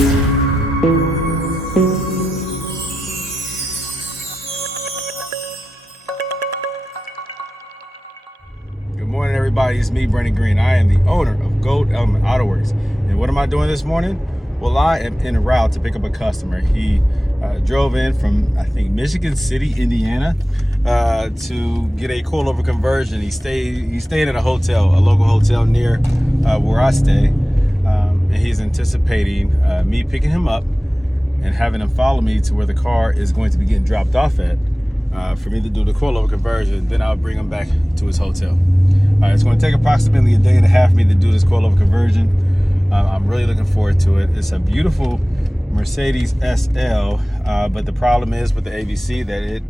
Good morning, everybody. It's me, Brandon Green. I am the owner of Gold Element Autoworks. And what am I doing this morning? Well, I am en route to pick up a customer. He drove in from, I think, Michigan City, Indiana, to get a coilover conversion. He stayed at a hotel, a local hotel near where I stay. And he's anticipating me picking him up and having him follow me to where the car is going to be getting dropped off at for me to do the coilover conversion. Then I'll bring him back to his hotel. It's going to take approximately a day and a half for me to do this coilover conversion. I'm really looking forward to it. It's a beautiful Mercedes SL, but the problem is with the AVC that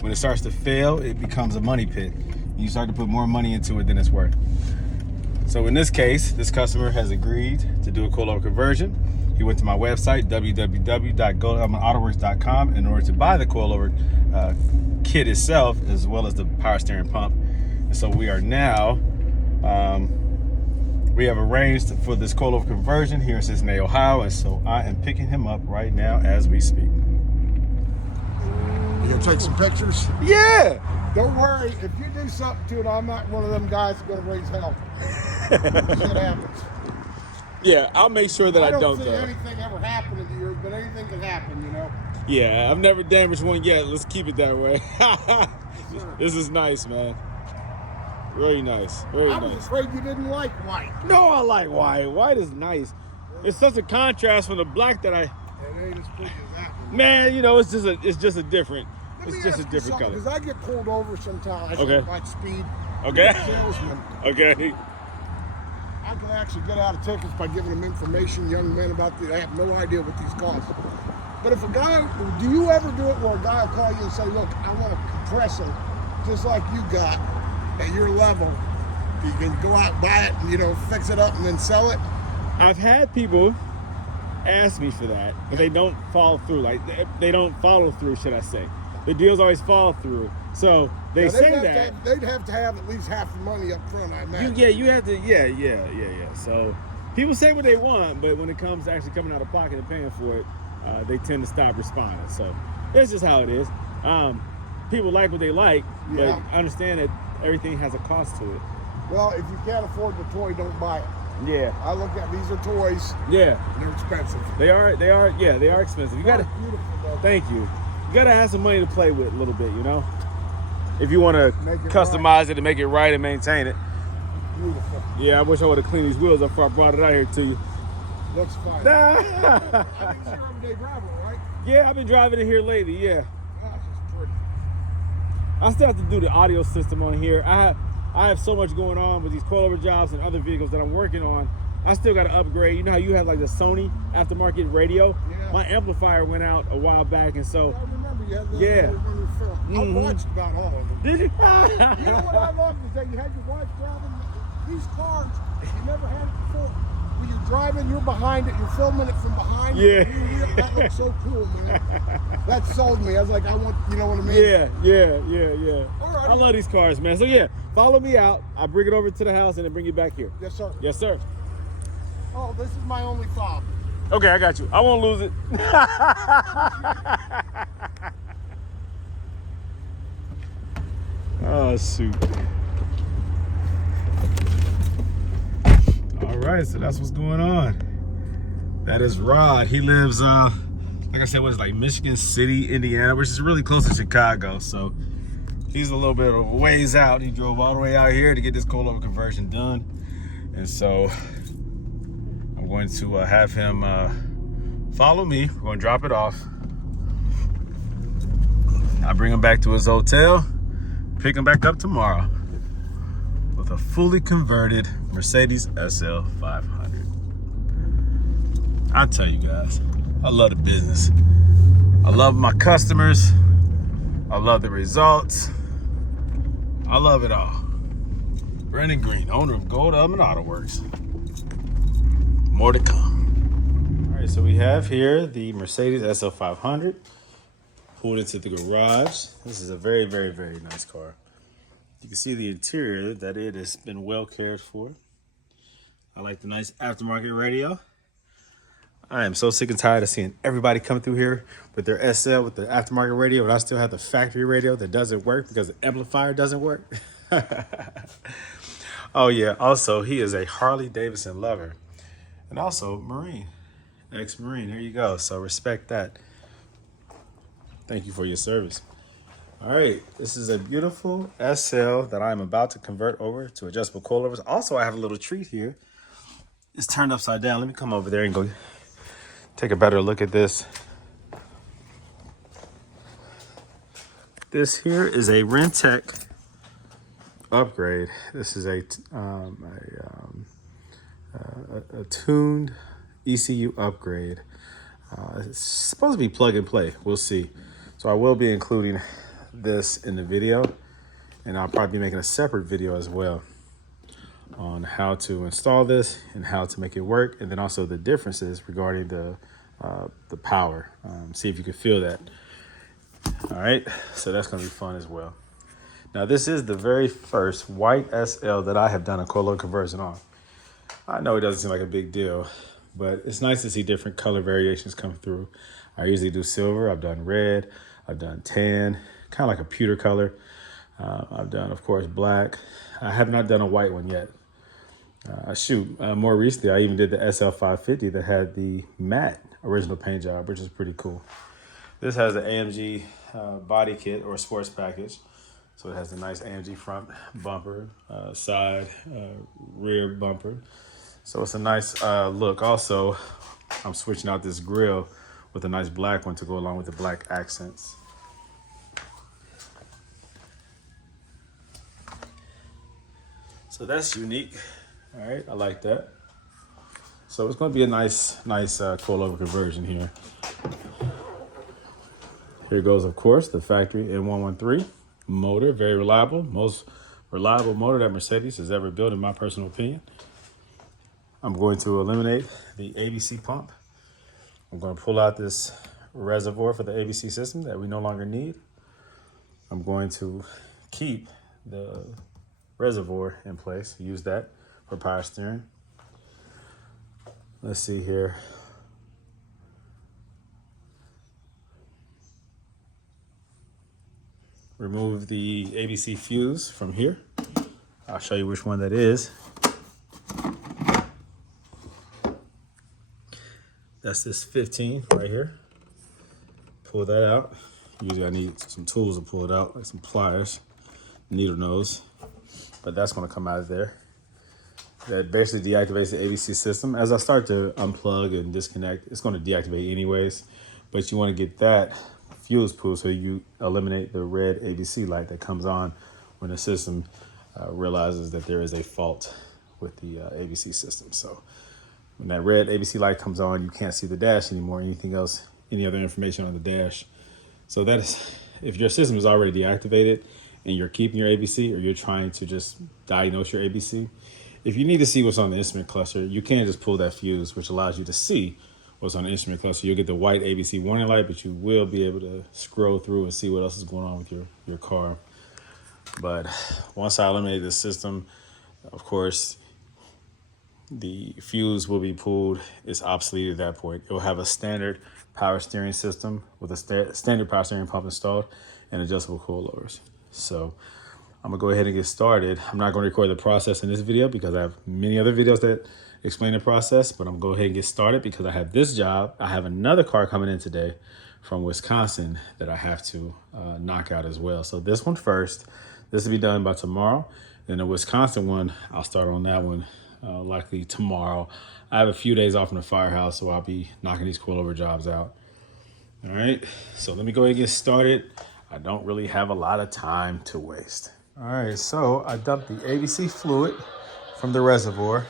when it starts to fail, it becomes a money pit. You start to put more money into it than it's worth. So in this case, this customer has agreed to do a coilover conversion. He went to my website, www.goldelementautoworks.com, in order to buy the coilover kit itself, as well as the power steering pump. And so we are now, we have arranged for this coilover conversion here in Cincinnati, Ohio. And so I am picking him up right now as we speak. You gonna take some pictures? Yeah. Don't worry, if you do something to it, I'm not one of them guys that's gonna raise hell. Shit happens. Yeah, I'll make sure that I don't see though. anything ever happening to yours, but anything can happen, you know? Yeah, I've never damaged one yet. Let's keep it that way. This is nice, man. Very nice. Very nice. I was afraid you didn't like white. No, I like white. White is nice. It's such a contrast from the black that It ain't as pretty as that one. man, you know, it's just a different color. Because I get pulled over sometimes. Okay. Like speed. Okay. Salesman. Okay. I can actually get out of tickets by giving them information, young men, about I have no idea what these cost. But if a guy, do you ever do it where a guy will call you and say, look, I want a compressor just like you got at your level. You can go out and buy it and, you know, fix it up and then sell it? I've had people ask me for that, but they don't follow through. Like they don't follow through, should I say. The deals always fall through. So they say that. They'd have to have at least half the money up front, I imagine. You have to, yeah. So people say what they want, but when it comes to actually coming out of pocket and paying for it, they tend to stop responding. So that's just how it is. People like what they like, but understand that everything has a cost to it. Well, if you can't afford the toy, don't buy it. Yeah. I look at these are toys. Yeah. They're expensive. They are expensive. You gotta, beautiful though. thank you. You gotta have some money to play with a little bit, you know? If you wanna customize right. it and make it right and maintain it. Beautiful. Yeah, I wish I would have cleaned these wheels up before I brought it out here to you. Looks fine. I think you're everyday driver, right? Yeah, I've been driving it here lately, yeah. Gosh, it's pretty. I still have to do the audio system on here. I have so much going on with these coilover jobs and other vehicles that I'm working on. I still got to upgrade. You know how you have like the Sony aftermarket radio? Yeah. My amplifier went out a while back, and so. I remember you had those Yeah. when you filmed. I watched about all of them. Did you? You know what I love is that you had your wife driving these cars. You never had it before. When you're driving, you're behind it. You're filming it from behind. Yeah. That looks so cool, man. That sold me. I was like, I want, you know what I mean? Yeah. All right. I love these cars, man. So yeah, follow me out. I'll bring it over to the house and then bring you back here. Yes, sir. Yes, sir. Oh, this is my only fob. Okay, I got you. I won't lose it. Oh, shoot. All right, so that's what's going on. That is Rod. He lives, like I said, what is like Michigan City, Indiana, which is really close to Chicago. So he's a little bit of a ways out. He drove all the way out here to get this coilover conversion done. And so I'm going to have him follow me. We're going to drop it off. I'll bring him back to his hotel, pick him back up tomorrow with a fully converted Mercedes SL500. I tell you guys, I love the business. I love my customers. I love the results. I love it all. Brandon Green, owner of Gold Element Autoworks. More to come. All right, so we have here the Mercedes SL500 pulled into the garage. This is a very, very, very nice car. You can see the interior that it has been well cared for. I like the nice aftermarket radio. I am so sick and tired of seeing everybody come through here with their SL, with the aftermarket radio, but I still have the factory radio that doesn't work because the amplifier doesn't work. Oh yeah, also he is a Harley Davidson lover and also Marine, ex-Marine. There you go. So respect that. Thank you for your service. All right, this is a beautiful SL that I'm about to convert over to adjustable coilovers. Also, I have a little treat here. It's turned upside down. Let me come over there and go take a better look at this. This here is a RENNtech upgrade. This is a tuned ECU upgrade. It's supposed to be plug and play. We'll see. So I will be including this in the video, and I'll probably be making a separate video as well on how to install this and how to make it work, and then also the differences regarding the power. See if you can feel that. All right, so that's going to be fun as well. Now, this is the very first white SL that I have done a coilover conversion on. I know it doesn't seem like a big deal, but it's nice to see different color variations come through. I usually do silver. I've done red. I've done tan, kind of like a pewter color. I've done, of course, black. I have not done a white one yet. More recently, I even did the SL500 that had the matte original paint job, which is pretty cool. This has an AMG body kit or sports package. So it has a nice AMG front bumper, side, rear bumper. So it's a nice look. Also, I'm switching out this grille with a nice black one to go along with the black accents. So that's unique. All right, I like that. So it's going to be a nice coilover conversion here. Here goes, of course, the factory N113 motor, very reliable, most reliable motor that Mercedes has ever built, in my personal opinion. I'm going to eliminate the ABC pump. I'm going to pull out this reservoir for the ABC system that we no longer need. I'm going to keep the reservoir in place, use that for power steering. Let's see here. Remove the ABC fuse from here. I'll show you which one that is. That's this 15 right here. Pull that out. Usually I need some tools to pull it out, like some pliers, needle nose, but that's gonna come out of there. That basically deactivates the ABC system. As I start to unplug and disconnect, it's gonna deactivate anyways, but you wanna get that fuse pull so you eliminate the red ABC light that comes on when the system realizes that there is a fault with the ABC system. So when that red ABC light comes on, you can't see the dash anymore, anything else, any other information on the dash. So that is, if your system is already deactivated and you're keeping your ABC, or you're trying to just diagnose your ABC, if you need to see what's on the instrument cluster, you can just pull that fuse, which allows you to see what's on the instrument cluster. You'll get the white ABC warning light, but you will be able to scroll through and see what else is going on with your car. But once I eliminate the system, of course, the fuse will be pulled. It's obsolete at that point. It will have a standard power steering system with a standard power steering pump installed and adjustable coilovers. So I'm gonna go ahead and get started. I'm not gonna record the process in this video because I have many other videos that explain the process, but I'm gonna go ahead and get started because I have this job. I have another car coming in today from Wisconsin that I have to knock out as well. So this one first. This will be done by tomorrow. Then the Wisconsin one, I'll start on that one likely tomorrow. I have a few days off in the firehouse, so I'll be knocking these coilover jobs out. All right, so let me go ahead and get started. I don't really have a lot of time to waste. All right, so I dumped the ABC fluid from the reservoir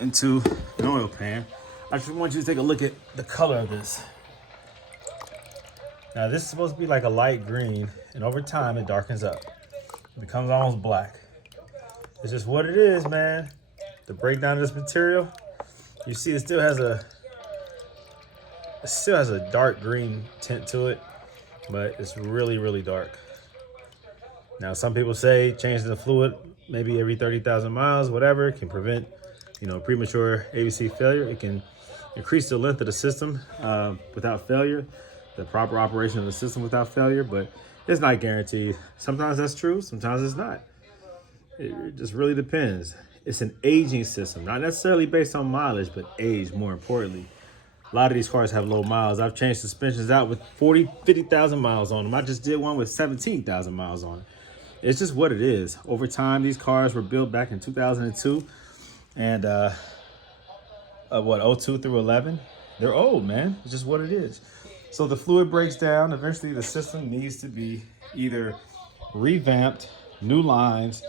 into an oil pan. I just want you to take a look at the color of this. Now this is supposed to be like a light green, and over time it darkens up. It becomes almost black. It's just what it is, man. The breakdown of this material, you see it still has a dark green tint to it, but it's really, really dark. Now, some people say changing the fluid maybe every 30,000 miles, whatever, can prevent, premature ABC failure. It can increase the length of the system without failure, the proper operation of the system without failure, but it's not guaranteed. Sometimes that's true, sometimes it's not. It just really depends. It's an aging system, not necessarily based on mileage, but age more importantly. A lot of these cars have low miles. I've changed suspensions out with 40, 50,000 miles on them. I just did one with 17,000 miles on it. It's just what it is. Over time, these cars were built back in 2002 and what, 02 through 11? They're old, man. It's just what it is. So the fluid breaks down. Eventually, the system needs to be either revamped, new lines,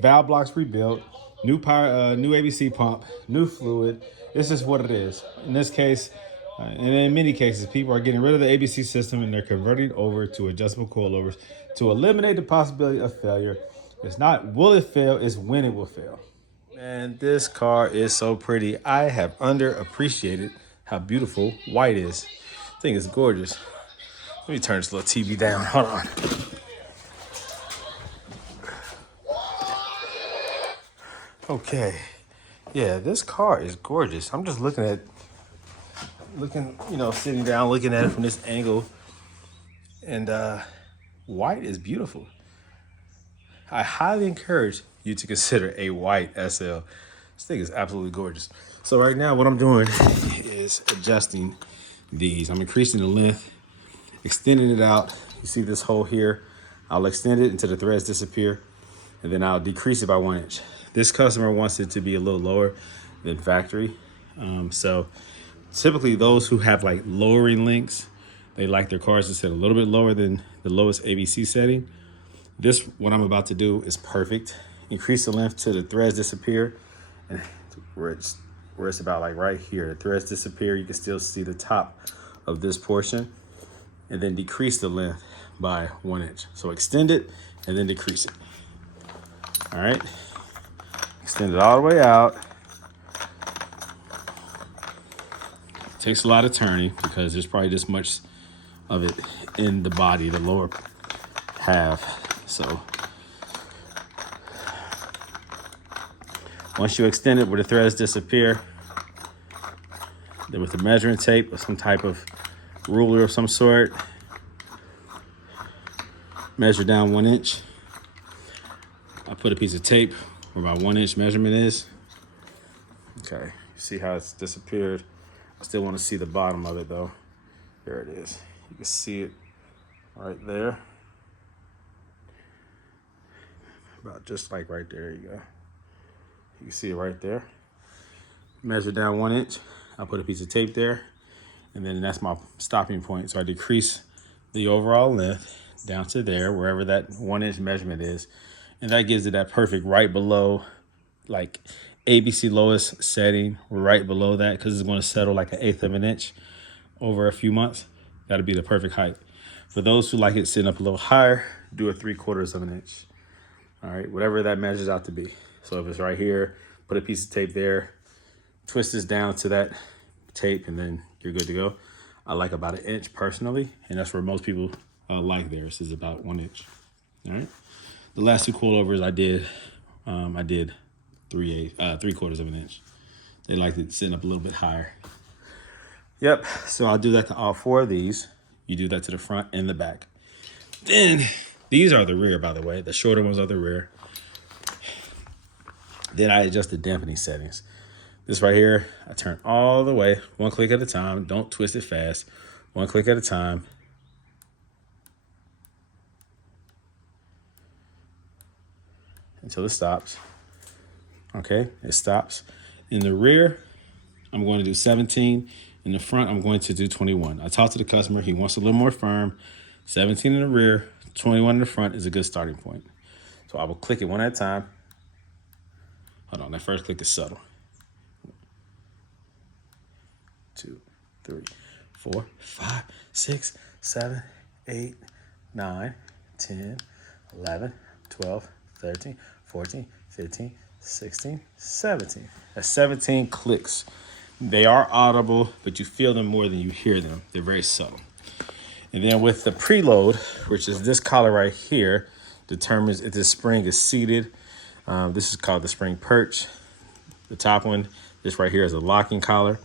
valve blocks rebuilt, new power, new ABC pump, new fluid. It's just what it is. In this case, and in many cases, people are getting rid of the ABC system and they're converting over to adjustable coilovers to eliminate the possibility of failure. It's not will it fail, it's when it will fail. And this car is so pretty. I have underappreciated how beautiful white is. I think it's gorgeous. Let me turn this little TV down. Hold on. Okay. Yeah, this car is gorgeous. I'm just looking, sitting down, looking at it from this angle. And white is beautiful. I highly encourage you to consider a white SL. This thing is absolutely gorgeous. So right now what I'm doing is adjusting these. I'm increasing the length, extending it out. You see this hole here? I'll extend it until the threads disappear, and then I'll decrease it by 1 inch. This customer wants it to be a little lower than factory. So typically those who have like lowering links, they like their cars to sit a little bit lower than the lowest ABC setting. This, what I'm about to do, is perfect. Increase the length till the threads disappear, and where it's about like right here. The threads disappear, you can still see the top of this portion, and then decrease the length by 1 inch. So extend it and then decrease it. All right, extend it all the way out. It takes a lot of turning because there's probably this much of it in the body, the lower half. So once you extend it where the threads disappear, then with the measuring tape or some type of ruler of some sort, measure down 1 inch. I put a piece of tape where my 1 inch measurement is. Okay, you see how it's disappeared? I still want to see the bottom of it though. There it is. You can see it right there. About just like right there, you go. You can see it right there. Measure down 1 inch. I put a piece of tape there, and then that's my stopping point. So I decrease the overall length down to there, wherever that 1 inch measurement is. And that gives it that perfect right below, like ABC lowest setting, right below that, because it's going to settle like 1/8 of an inch over a few months. That'll be the perfect height. For those who like it sitting up a little higher, do a 3/4 of an inch. All right, whatever that measures out to be. So if it's right here, put a piece of tape there, twist this down to that tape, and then you're good to go. I like about 1 inch personally, and that's where most people like theirs, is about 1 inch. All right. The last two coilovers I did 3/4 of an inch. They liked it sitting up a little bit higher. Yep. So I'll do that to all 4 of these. You do that to the front and the back. Then these are the rear, by the way. The shorter ones are the rear. Then I adjust the dampening settings. This right here, I turn all the way, 1 click at a time. Don't twist it fast. 1 click at a time. Until it stops. Okay, it stops. In the rear, I'm going to do 17. In the front, I'm going to do 21. I talked to the customer. He wants a little more firm. 17 in the rear, 21 in the front is a good starting point. So I will click it one at a time. Hold on, that first click is subtle. 2, 3, 4, 5, 6, 7, 8, 9, 10, 11, 12, 13, 14, 15, 16, 17. That's 17 clicks. They are audible, but you feel them more than you hear them. They're very subtle. And then with the preload, which is this collar right here, determines if this spring is seated. This is called the spring perch. The top one This right here is a locking collar.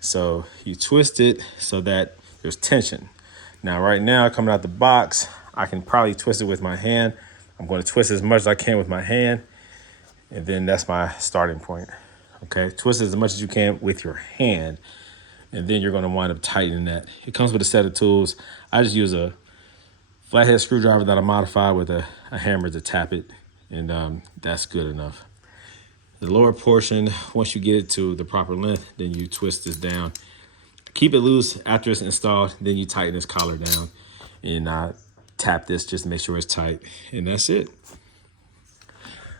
So you twist it so that there's tension. Now, right now, coming out the box, I can probably twist it with my hand. I'm going to twist as much as I can with my hand, and then that's my starting point. Okay, twist as much as you can with your hand, and then you're going to wind up tightening that. It comes with a set of tools. I just use a flathead screwdriver that I modified with a hammer to tap it, and that's good enough. The lower portion, once you get it to the proper length, then you twist this down. Keep it loose after it's installed, then you tighten this collar down and tap this just to make sure it's tight, and that's it.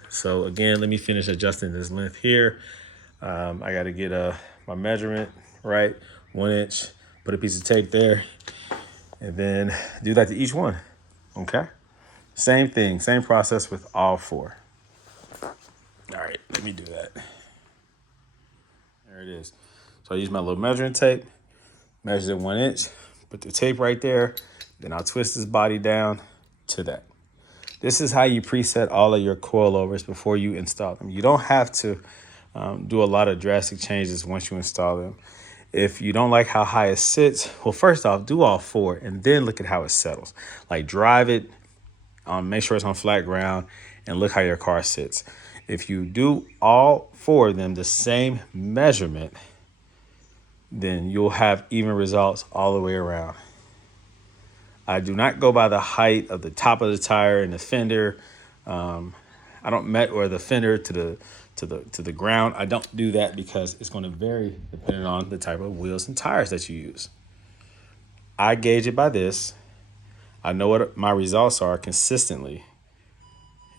So again, let me finish adjusting this length here. I got to get my measurement right, 1 inch, put a piece of tape there, and then do that to each one, okay? Same thing, same process with all 4. All right, let me do that. There it is. So I use my little measuring tape, measure it 1 inch, put the tape right there, then I'll twist this body down to that. This is how you preset all of your coilovers before you install them. You don't have to do a lot of drastic changes once you install them. If you don't like how high it sits, well, first off, do all 4 and then look at how it settles. Like drive it, make sure it's on flat ground, and look how your car sits. If you do all 4 of them the same measurement, then you'll have even results all the way around. I do not go by the height of the top of the tire and the fender. I don't measure the fender to the ground. I don't do that because it's going to vary depending on the type of wheels and tires that you use. I gauge it by this. I know what my results are consistently.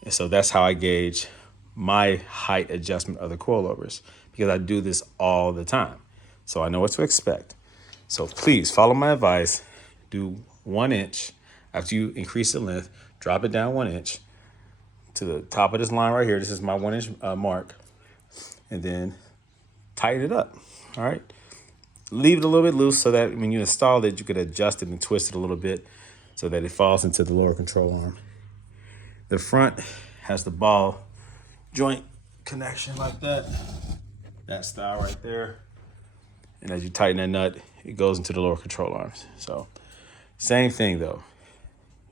And so that's how I gauge my height adjustment of the coilovers, because I do this all the time. So I know what to expect. So please follow my advice. Do 1 inch. After you increase the length, drop it down 1 inch to the top of this line right here. This is my 1 inch mark. And then tighten it up. All right. Leave it a little bit loose so that when you install it, you could adjust it and twist it a little bit so that it falls into the lower control arm. The front has the ball joint connection like that style right there. And as you tighten that nut, it goes into the lower control arms. So same thing though.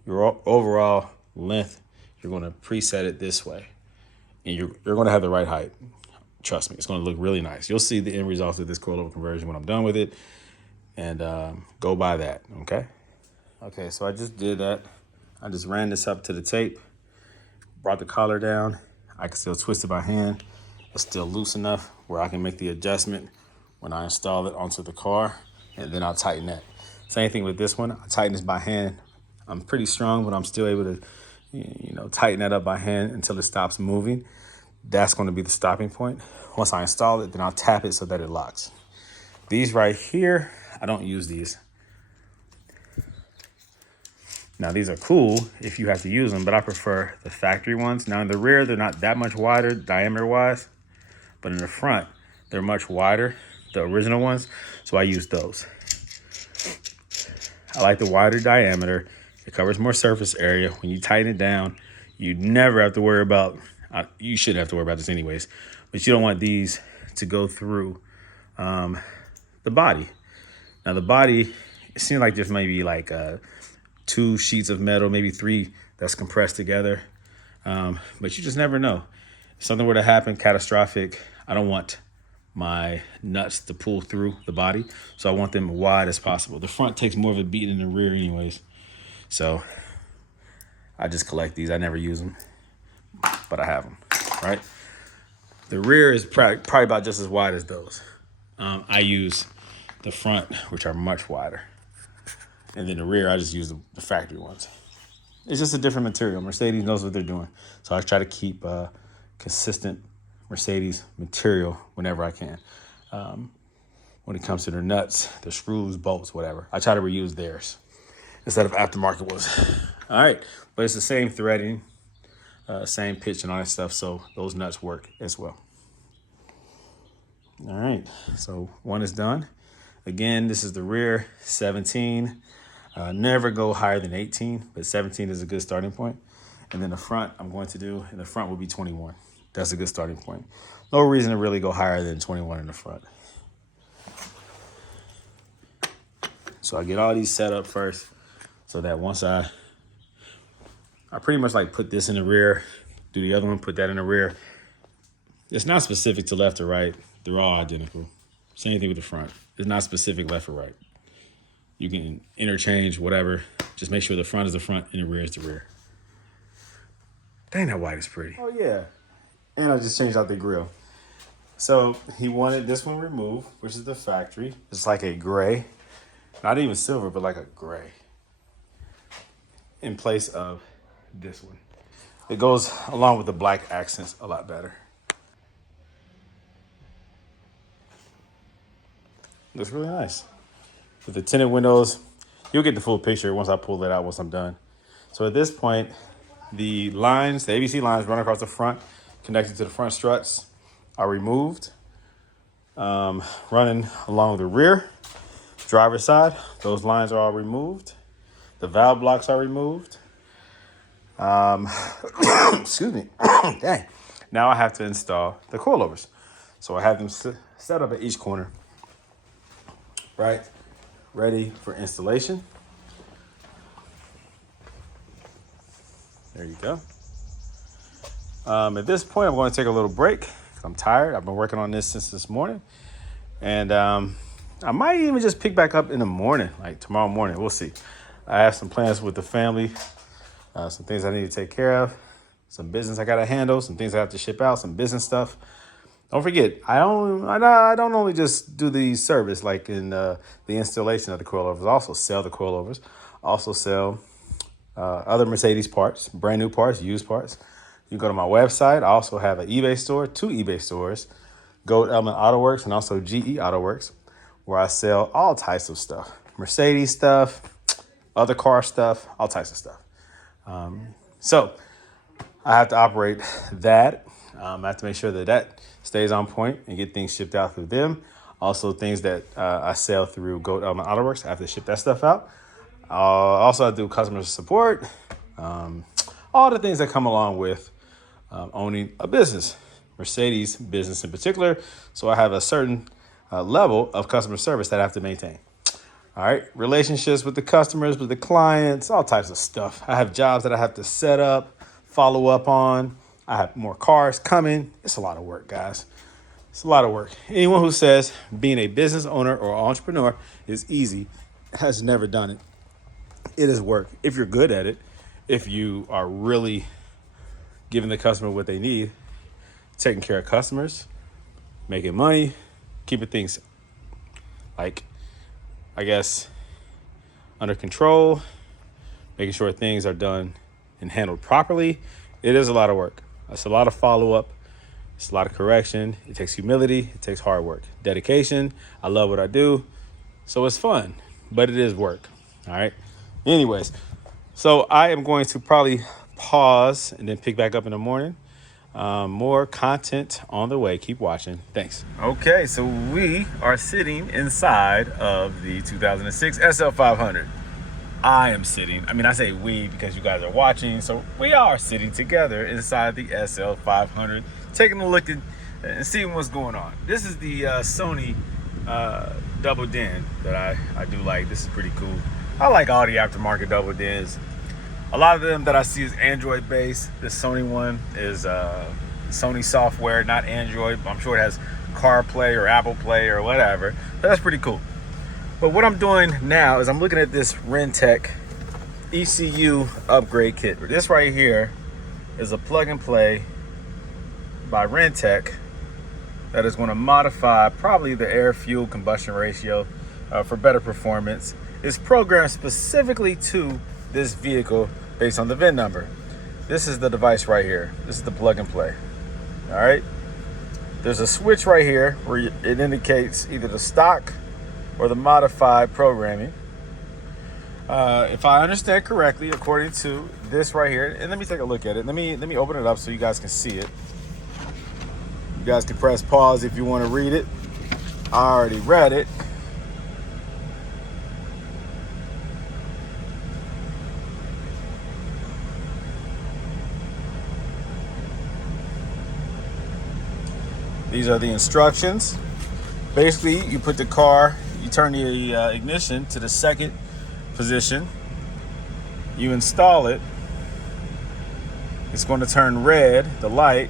Your overall length, you're going to preset it this way, and you're going to have the right height. Trust me, it's going to look really nice. You'll see the end result of this coilover conversion when I'm done with it, and go by that, okay? Okay, so I just did that. I just ran this up to the tape, brought the collar down. I can still twist it by hand. It's still loose enough where I can make the adjustment when I install it onto the car, and then I'll tighten that. Same thing with this one. I tighten this by hand. I'm pretty strong, but I'm still able to, tighten that up by hand until it stops moving. That's going to be the stopping point. Once I install it, then I'll tap it so that it locks. These right here, I don't use these. Now, these are cool if you have to use them, but I prefer the factory ones. Now, in the rear, they're not that much wider diameter-wise, but in the front, they're much wider, the original ones, so I use those. I like the wider diameter. It covers more surface area. When you tighten it down, you never have to worry about, you shouldn't have to worry about this anyways, but you don't want these to go through the body. Now, the body, it seems like there's maybe like 2 sheets of metal, maybe 3 that's compressed together. But you just never know. If something were to happen catastrophic, I don't want my nuts to pull through the body. So I want them wide as possible. The front takes more of a beating than the rear anyways. So I just collect these. I never use them, but I have them, right? The rear is probably about just as wide as those. I use the front, which are much wider. And then the rear, I just use the factory ones. It's just a different material. Mercedes knows what they're doing. So I try to keep consistent Mercedes material whenever I can. When it comes to their nuts, their screws, bolts, whatever, I try to reuse theirs instead of aftermarket ones. All right, but it's the same threading, same pitch and all that stuff, so those nuts work as well. All right, so one is done. Again, this is the rear, 17. Never go higher than 18, but 17 is a good starting point. And then the front, I'm going to do, in the front will be 21. That's a good starting point. No reason to really go higher than 21 in the front. So I get all these set up first so that once I pretty much like put this in the rear, do the other one, put that in the rear. It's not specific to left or right. They're all identical. Same thing with the front. It's not specific left or right. You can interchange whatever. Just make sure the front is the front and the rear is the rear. Dang, that white is pretty. Oh yeah. And I just changed out the grill. So he wanted this one removed, which is the factory. It's like a gray, not even silver, but like a gray in place of this one. It goes along with the black accents a lot better. Looks really nice. With the tinted windows, you'll get the full picture once I pull it out once I'm done. So at this point, the lines, the ABC lines running across the front, connected to the front struts, are removed. Running along the rear, driver's side, those lines are all removed. The valve blocks are removed. Excuse me. Dang. Now I have to install the coilovers. So I have them set up at each corner, right? Ready for installation. There you go. At this point, I'm going to take a little break. I'm tired. I've been working on this since this morning. And I might even just pick back up in the morning, like tomorrow morning. We'll see. I have some plans with the family, some things I need to take care of, some business I got to handle, some things I have to ship out, some business stuff. Don't forget, I don't only just do the service like in the installation of the coilovers. I also sell the coilovers. I also sell other Mercedes parts, brand new parts, used parts. You go to my website. I also have an eBay store, 2 eBay stores, Gold Element Autoworks and also GE Autoworks, where I sell all types of stuff. Mercedes stuff, other car stuff, all types of stuff. So I have to operate that. I have to make sure that that stays on point and get things shipped out through them. Also things that I sell through Gold Element Autoworks, I have to ship that stuff out. Also I do customer support, all the things that come along with owning a business, Mercedes business in particular. So I have a certain level of customer service that I have to maintain. All right. Relationships with the customers, with the clients, all types of stuff. I have jobs that I have to set up, follow up on. I have more cars coming. It's a lot of work, guys. It's a lot of work. Anyone who says being a business owner or entrepreneur is easy has never done it. It is work. If you're good at it, if you are really giving the customer what they need, taking care of customers, making money, keeping things like, I guess, under control, making sure things are done and handled properly. It is a lot of work. It's a lot of follow-up. It's a lot of correction. It takes humility. It takes hard work, dedication. I love what I do. So it's fun, but it is work. All right. Anyways, so I am going to probably pause and then pick back up in the morning. More content on the way. Keep watching. Thanks. Okay, so we are sitting inside of the 2006 SL500. I am sitting, I say we because you guys are watching, so we are sitting together inside the SL500, taking a look at and seeing what's going on. This is the Sony double den that I do like. This is pretty cool. I like all the aftermarket double dens. A lot of them that I see is Android based. This Sony one is Sony software, not Android. I'm sure it has CarPlay or Apple Play or whatever. But that's pretty cool. But what I'm doing now is I'm looking at this RENNtech ECU upgrade kit. This right here is a plug and play by RENNtech that is going to modify probably the air fuel combustion ratio for better performance. It's programmed specifically to this vehicle based on the VIN number. This is the device right here. This is the plug and play. All right. There's a switch right here where it indicates either the stock or the modified programming. If I understand correctly, according to this right here, and let me take a look at it. Let me open it up so you guys can see it. You guys can press pause if you want to read it. I already read it. These are the instructions. Basically, you put the car, you turn the ignition to the second position. You install it. It's going to turn red, the light.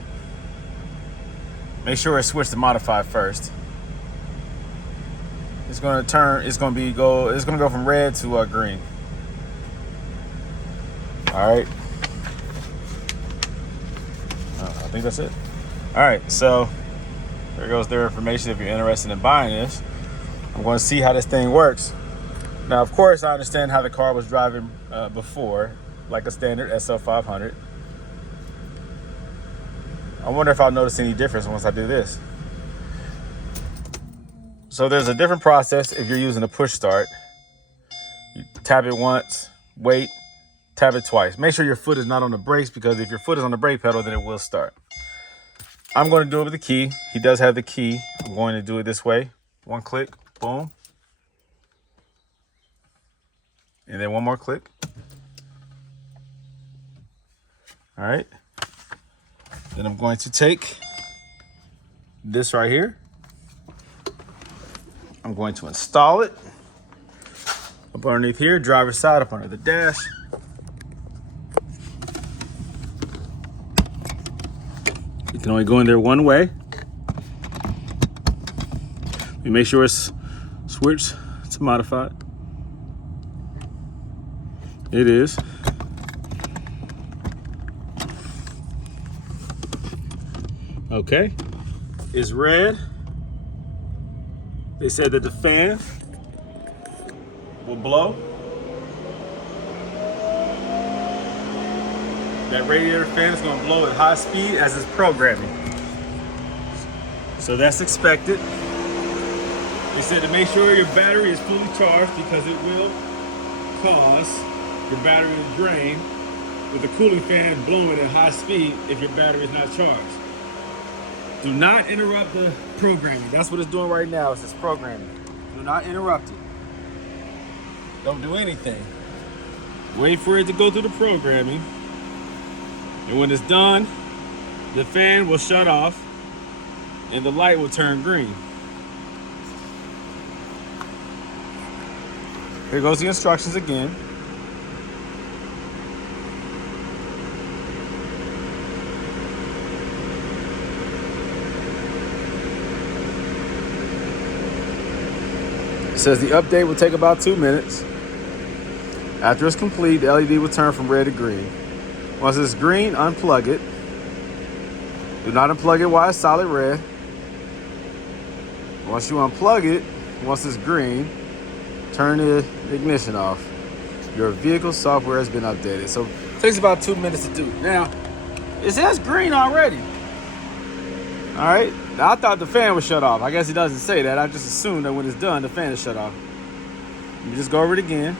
Make sure it's switched to modified first. It's going to go from red to green. All right. I think that's it. All right, so there goes their information if you're interested in buying this. I'm going to see how this thing works. Now, of course, I understand how the car was driving before, like a standard SL500. I wonder if I'll notice any difference once I do this. So there's a different process if you're using a push start. You tap it once, wait, tap it twice. Make sure your foot is not on the brakes, because if your foot is on the brake pedal, then it will start. I'm going to do it with the key. He does have the key. I'm going to do it this way. One click, boom. And then one more click. All right. Then I'm going to take this right here. I'm going to install it up underneath here, driver's side, up under the dash. You can only go in there one way. You make sure it's switched to modified. It is. Okay, it's red. They said that the fan will blow. That radiator fan is going to blow at high speed as it's programming. So that's expected. They said to make sure your battery is fully charged, because it will cause your battery to drain with the cooling fan blowing at high speed if your battery is not charged. Do not interrupt the programming. That's what it's doing right now. It's just programming. Do not interrupt it. Don't do anything. Wait for it to go through the programming. And when it's done, the fan will shut off and the light will turn green. Here goes the instructions again. It says the update will take about 2 minutes. After it's complete, the LED will turn from red to green. Once it's green, unplug it. Do not unplug it while it's solid red. Once you unplug it, once it's green, turn the ignition off. Your vehicle software has been updated. So it takes about 2 minutes to do. Now, it says green already. All right, now, I thought the fan was shut off. I guess it doesn't say that. I just assumed that when it's done, the fan is shut off. Let me just go over it again.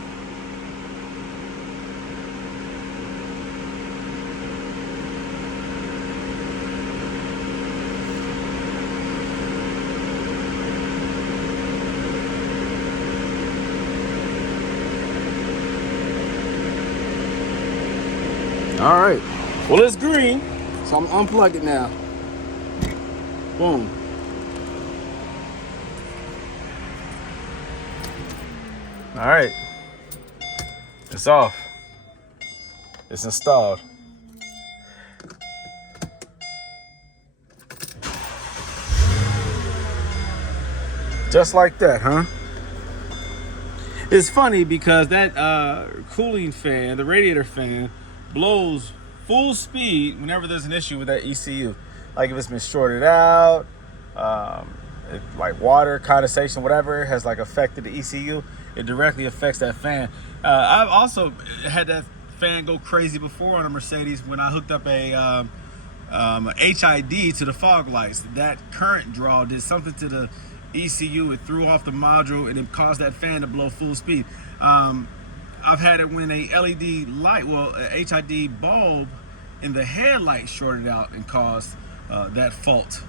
All right, well, it's green, so I'm unplugging it now. Boom. All right, it's off. It's installed. Just like that, huh? It's funny because that cooling fan, the radiator fan, blows full speed whenever there's an issue with that ECU. Like if it's been shorted out, like water, condensation, whatever has like affected the ECU, it directly affects that fan. I've also had that fan go crazy before on a Mercedes when I hooked up a HID to the fog lights. That current draw did something to the ECU. It threw off the module and it caused that fan to blow full speed. I've had it when a LED light, well, a HID bulb in the headlight shorted out and caused that fault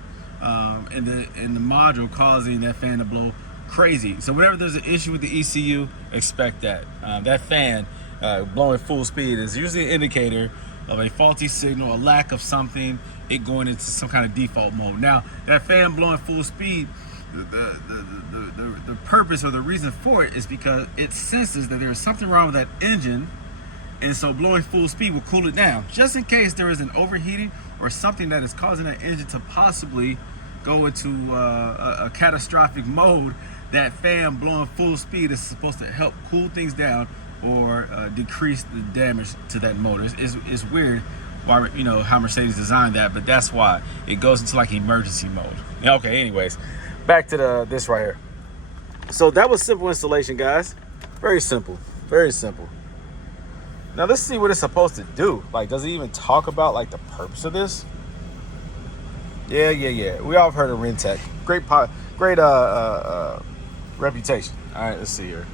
in the module, causing that fan to blow crazy. So whenever there's an issue with the ECU, expect that. That fan blowing full speed is usually an indicator of a faulty signal, a lack of something, it going into some kind of default mode. Now, that fan blowing full speed, the purpose or the reason for it is because it senses that there is something wrong with that engine, and so blowing full speed will cool it down, just in case there is an overheating or something that is causing that engine to possibly go into a catastrophic mode. That fan blowing full speed is supposed to help cool things down or decrease the damage to that motor. It's weird why, you know, how Mercedes designed that, but that's why it goes into like emergency mode. Okay, anyways, back to this right here. So that was simple installation, guys. Very simple, very simple. Now let's see what it's supposed to do. Like, does it even talk about like the purpose of this? Yeah. We all have heard of RENNtech. Great reputation. All right, let's see here.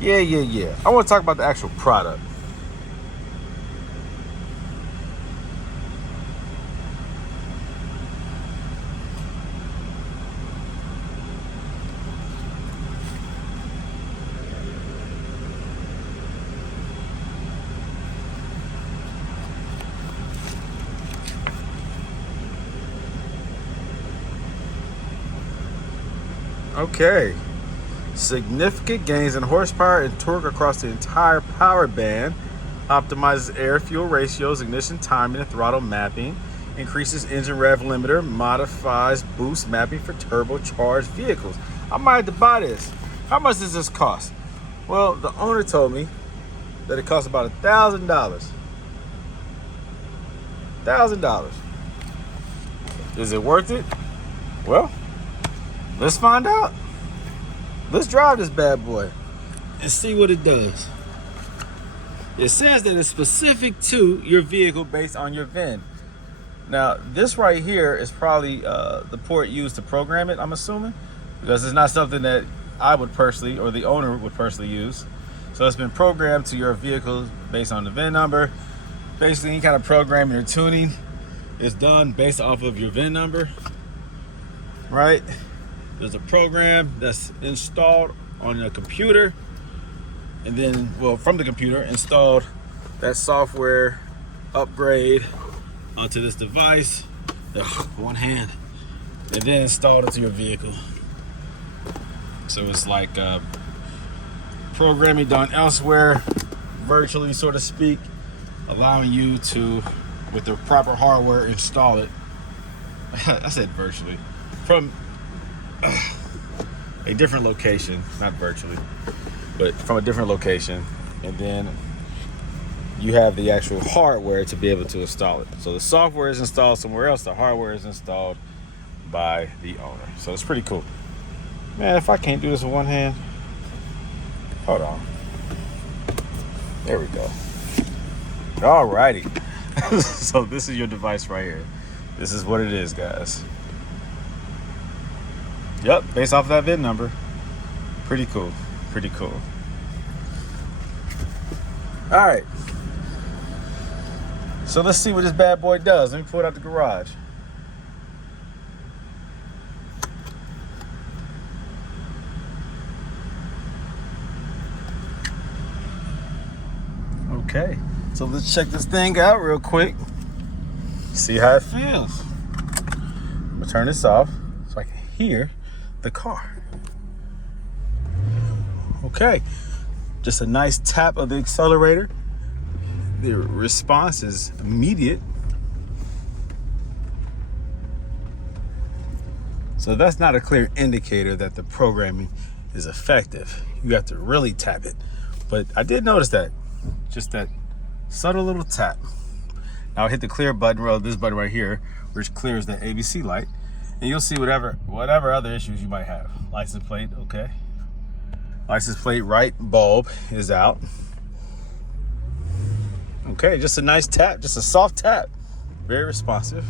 Yeah. I want to talk about the actual product. Okay. Significant gains in horsepower and torque across the entire power band. Optimizes air-fuel ratios, ignition timing, and throttle mapping. Increases engine rev limiter. Modifies boost mapping for turbocharged vehicles. I might have to buy this. How much does this cost? Well, the owner told me that it costs about $1,000. $1,000. Is it worth it? Well, let's find out. Let's drive this bad boy and see what it does. It says that it's specific to your vehicle based on your VIN. Now, this right here is probably the port used to program it, I'm assuming, because it's not something that I would personally, or the owner would personally use. So it's been programmed to your vehicle based on the VIN number. Basically, any kind of programming or tuning is done based off of your VIN number, right? There's a program that's installed on your computer, and then, well, from the computer, installed that software upgrade onto this device, one hand, and then installed it to your vehicle. So it's like programming done elsewhere, virtually, so to speak, allowing you to, with the proper hardware, install it. I said virtually, from a different location, not virtually, but from a different location, and then you have the actual hardware to be able to install it. So the software is installed somewhere else, the hardware is installed by the owner. So it's pretty cool. Man, if I can't do this with one hand, hold on. There we go. Alrighty. So this is your device right here. This is what it is, guys. Yep, based off of that VIN number. Pretty cool. Pretty cool. All right. So let's see what this bad boy does. Let me pull it out the garage. Okay. So let's check this thing out real quick. See how it feels. I'm gonna turn this off so I can hear the car. Okay, just a nice tap of the accelerator. The response is immediate. So that's not a clear indicator that the programming is effective. You have to really tap it. But I did notice that, just that subtle little tap. Now I'll hit the clear button, well, this button right here, which clears the ABC light. And you'll see whatever other issues you might have. License plate, okay. License plate right bulb is out. Okay, just a nice tap, just a soft tap. Very responsive.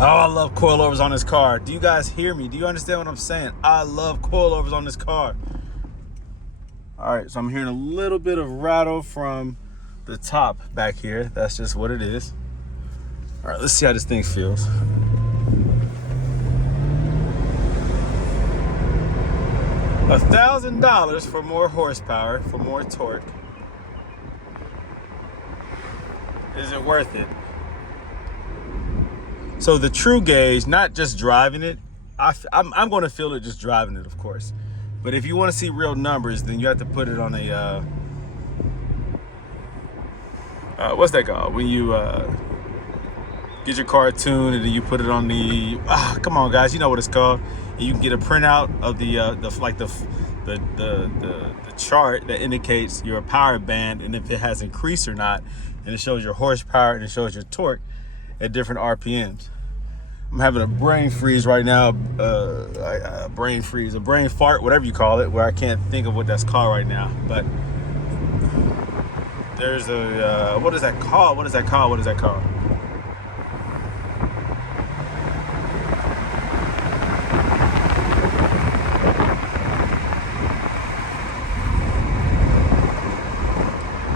Oh, I love coilovers on this car. Do you guys hear me? Do you understand what I'm saying? I love coilovers on this car. All right, so I'm hearing a little bit of rattle from the top back here. That's just what it is. All right, let's see how this thing feels. $1,000 for more horsepower, for more torque. Is it worth it? So the true gauge, not just driving it, I'm going to feel it just driving it, of course. But if you want to see real numbers, then you have to put it on a, what's that called? When you get your car tuned and then you put it on the, come on guys, you know what it's called. And you can get a printout of the chart that indicates your power band and if it has increased or not. And it shows your horsepower and it shows your torque at different RPMs. I'm having a brain freeze right now, a brain fart, whatever you call it, where I can't think of what that's called right now. But there's a, what is that called? What is that called? What is that called?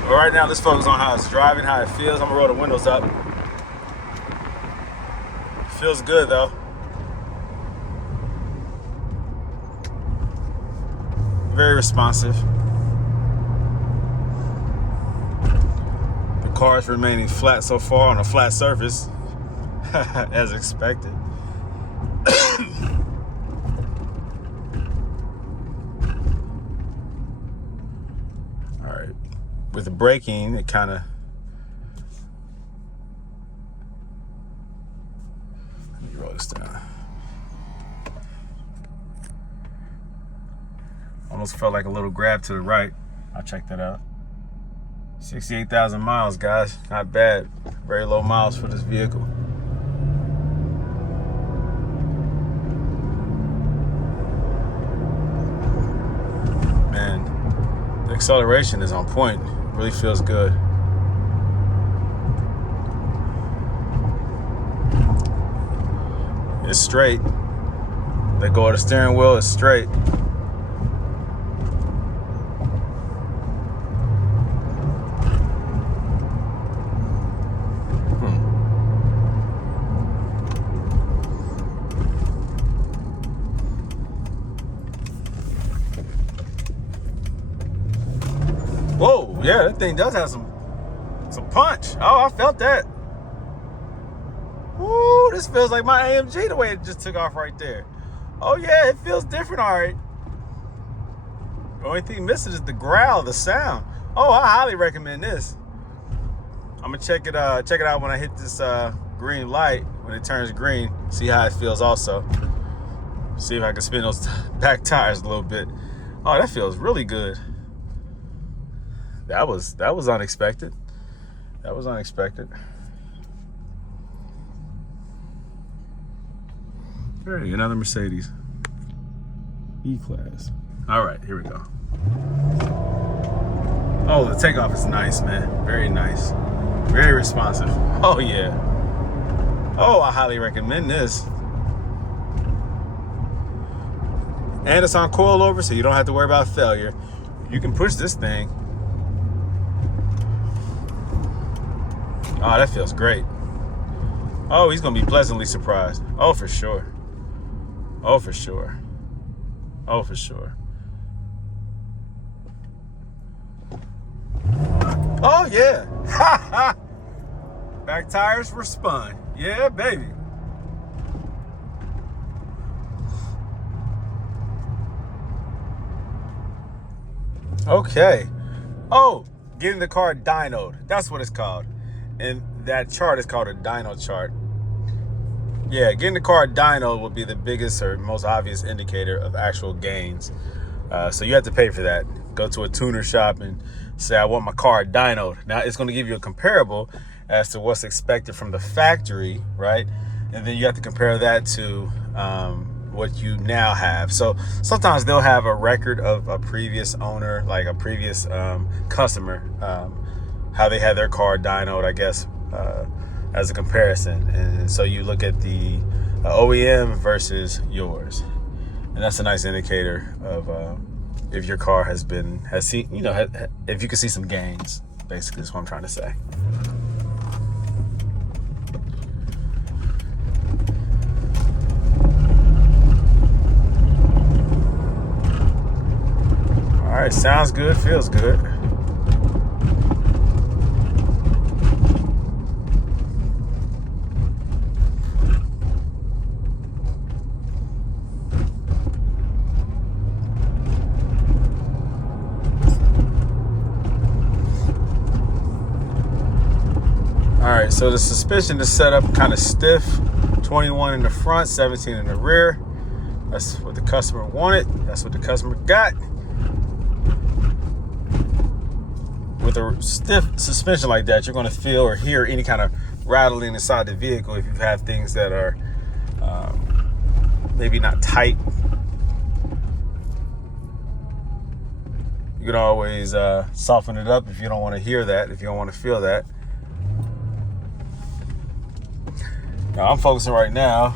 But right now, let's focus on how it's driving, how it feels. I'm gonna roll the windows up. Feels good though. Very responsive. The car is remaining flat so far on a flat surface, as expected. All right, with the braking, it kind of. Down. Almost felt like a little grab to the right. I'll check that out. 68,000 miles, guys. Not bad. Very low miles for this vehicle. Man, the acceleration is on point. It really feels good. It's straight. Let go of the steering wheel, it's straight. Whoa, yeah, that thing does have some punch. Oh, I felt that. Woo, this feels like my AMG the way it just took off right there. Oh yeah, it feels different, all right. The only thing missing is the growl, the sound. Oh, I highly recommend this. I'm gonna check it out when I hit this green light, when it turns green, see how it feels also. See if I can spin those back tires a little bit. Oh, that feels really good. That was unexpected. That was unexpected. Hey, another Mercedes E-Class. All right, here we go. Oh, the takeoff is nice, man. Very nice. Very responsive. Oh, yeah. Oh, I highly recommend this. And it's on coilover, so you don't have to worry about failure. You can push this thing. Oh, that feels great. Oh, he's going to be pleasantly surprised. Oh, for sure. Oh, for sure. Oh, for sure. Oh, yeah. Ha ha. Back tires were spun. Yeah, baby. Okay. Oh, getting the car dynoed. That's what it's called. And that chart is called a dyno chart. Yeah, getting the car dyno would be the biggest or most obvious indicator of actual gains. So you have to pay for that. Go to a tuner shop and say, I want my car dynoed. Now it's going to give you a comparable as to what's expected from the factory, right? And then you have to compare that to what you now have. So sometimes they'll have a record of a previous owner, like a previous customer, how they had their car dynoed, I guess, as a comparison. And so you look at the OEM versus yours, and that's a nice indicator of if your car has seen, you know, if you can see some gains. Basically, is what I'm trying to say. right, sounds good, feels good. All right, so the suspension is set up kind of stiff, 21 in the front, 17 in the rear. That's what the customer wanted. That's what the customer got. With a stiff suspension like that, you're going to feel or hear any kind of rattling inside the vehicle if you have things that are maybe not tight. You can always soften it up if you don't want to hear that, if you don't want to feel that. Now I'm focusing right now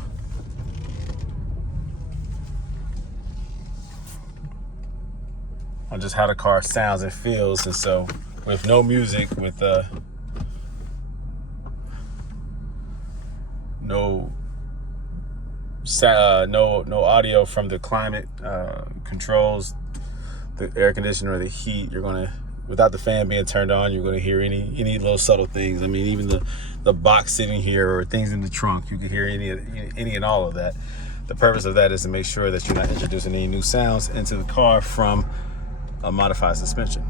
on just how the car sounds and feels, and so with no music, with no audio from the climate controls, the air conditioner or the heat, you're gonna, without the fan being turned on, you're gonna hear any little subtle things. I mean, even the box sitting here or things in the trunk, you can hear any and all of that. The purpose of that is to make sure that you're not introducing any new sounds into the car from a modified suspension.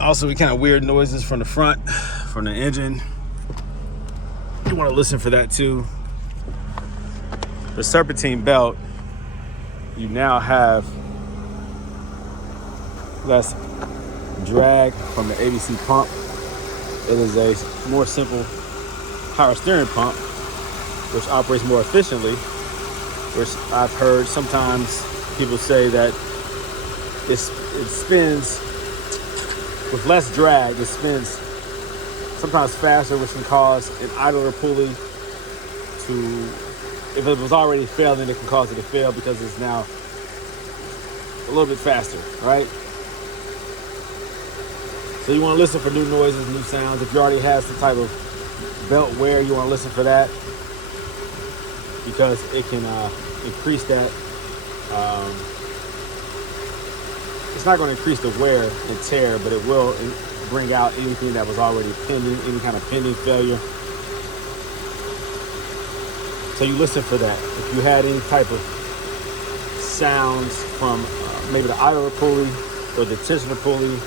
Also, we kind of weird noises from the front, from the engine. You want to listen for that too. The serpentine belt, you now have less drag from the ABC pump. It is a more simple power steering pump, which operates more efficiently, which I've heard sometimes people say that it spins with less drag. It spins sometimes faster, which can cause an idler pulley to, if it was already failing, it can cause it to fail because it's now a little bit faster, right? So you want to listen for new noises, new sounds. If you already have some type of belt wear, you want to listen for that, because it can increase that. It's not going to increase the wear and tear, but it will bring out anything that was already pending, any kind of pending failure. So you listen for that. If you had any type of sounds from maybe the idler pulley or the tensioner pulley,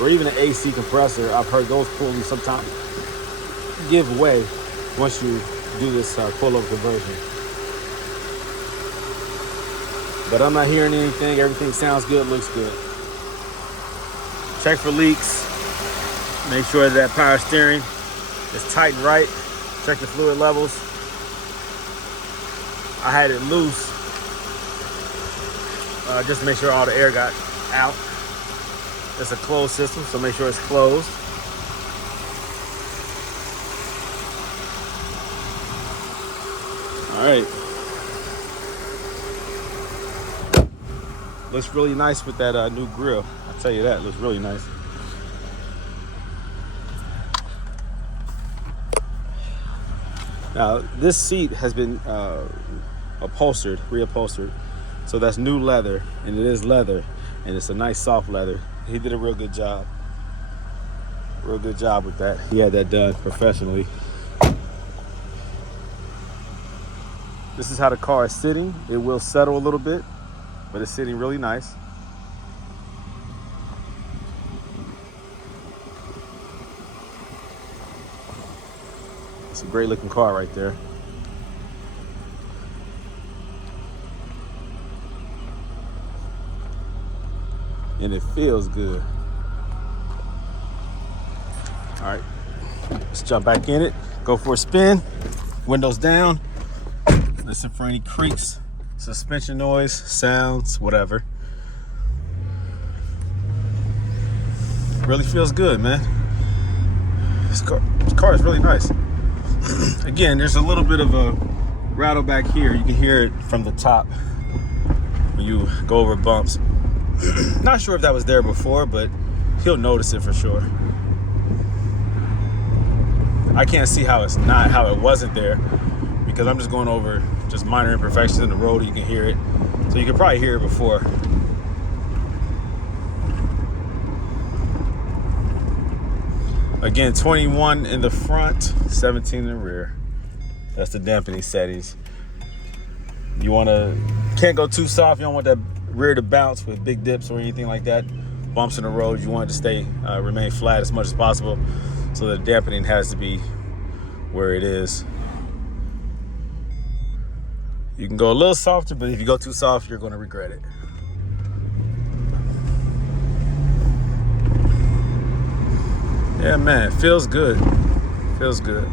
or even an AC compressor, I've heard those pulleys sometimes give way once you do this coilover conversion. But I'm not hearing anything. Everything sounds good, looks good. Check for leaks. Make sure that power steering is tight and right. Check the fluid levels. I had it loose just to make sure all the air got out. It's a closed system, so make sure it's closed. All right. Looks really nice with that new grille. I'll tell you that, it looks really nice. Now, this seat has been reupholstered. So that's new leather, and it is leather, and it's a nice soft leather. He did a real good job. Real good job with that. He had that done professionally. This is how the car is sitting. It will settle a little bit, but it's sitting really nice. It's a great looking car right there. And it feels good. All right, let's jump back in it. Go for a spin. Windows down. Listen for any creaks, suspension noise, sounds, whatever. Really feels good, man. This car is really nice. Again, there's a little bit of a rattle back here. You can hear it from the top when you go over bumps. Not sure if that was there before, but he'll notice it for sure. I can't see how it wasn't there, because I'm just going over just minor imperfections in the road. You can hear it, so you can probably hear it before. Again, 21 in the front, 17 in the rear. That's the dampening settings. Can't go too soft. You don't want that rear to bounce with big dips or anything like that. Bumps in the road, you want it to remain flat as much as possible. So the dampening has to be where it is. You can go a little softer, but if you go too soft, you're going to regret it. Yeah, man, feels good. Feels good.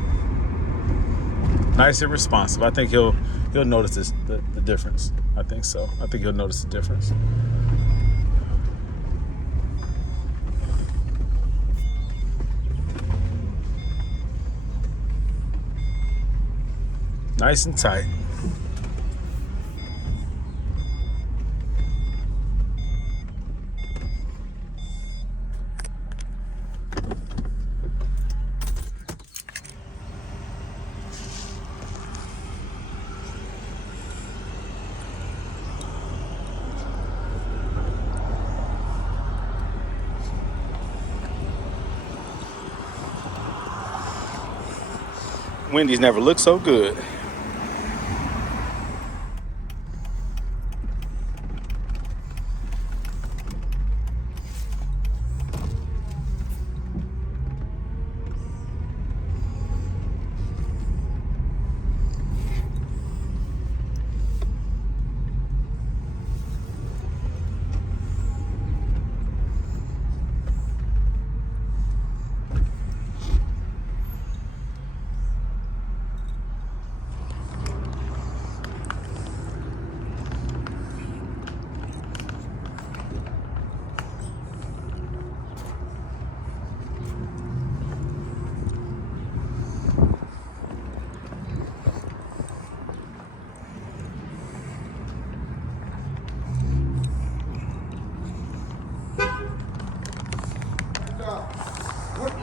Nice and responsive. I think he'll notice the difference. I think so. I think he'll notice the difference. Nice and tight. Wendy's never looked so good.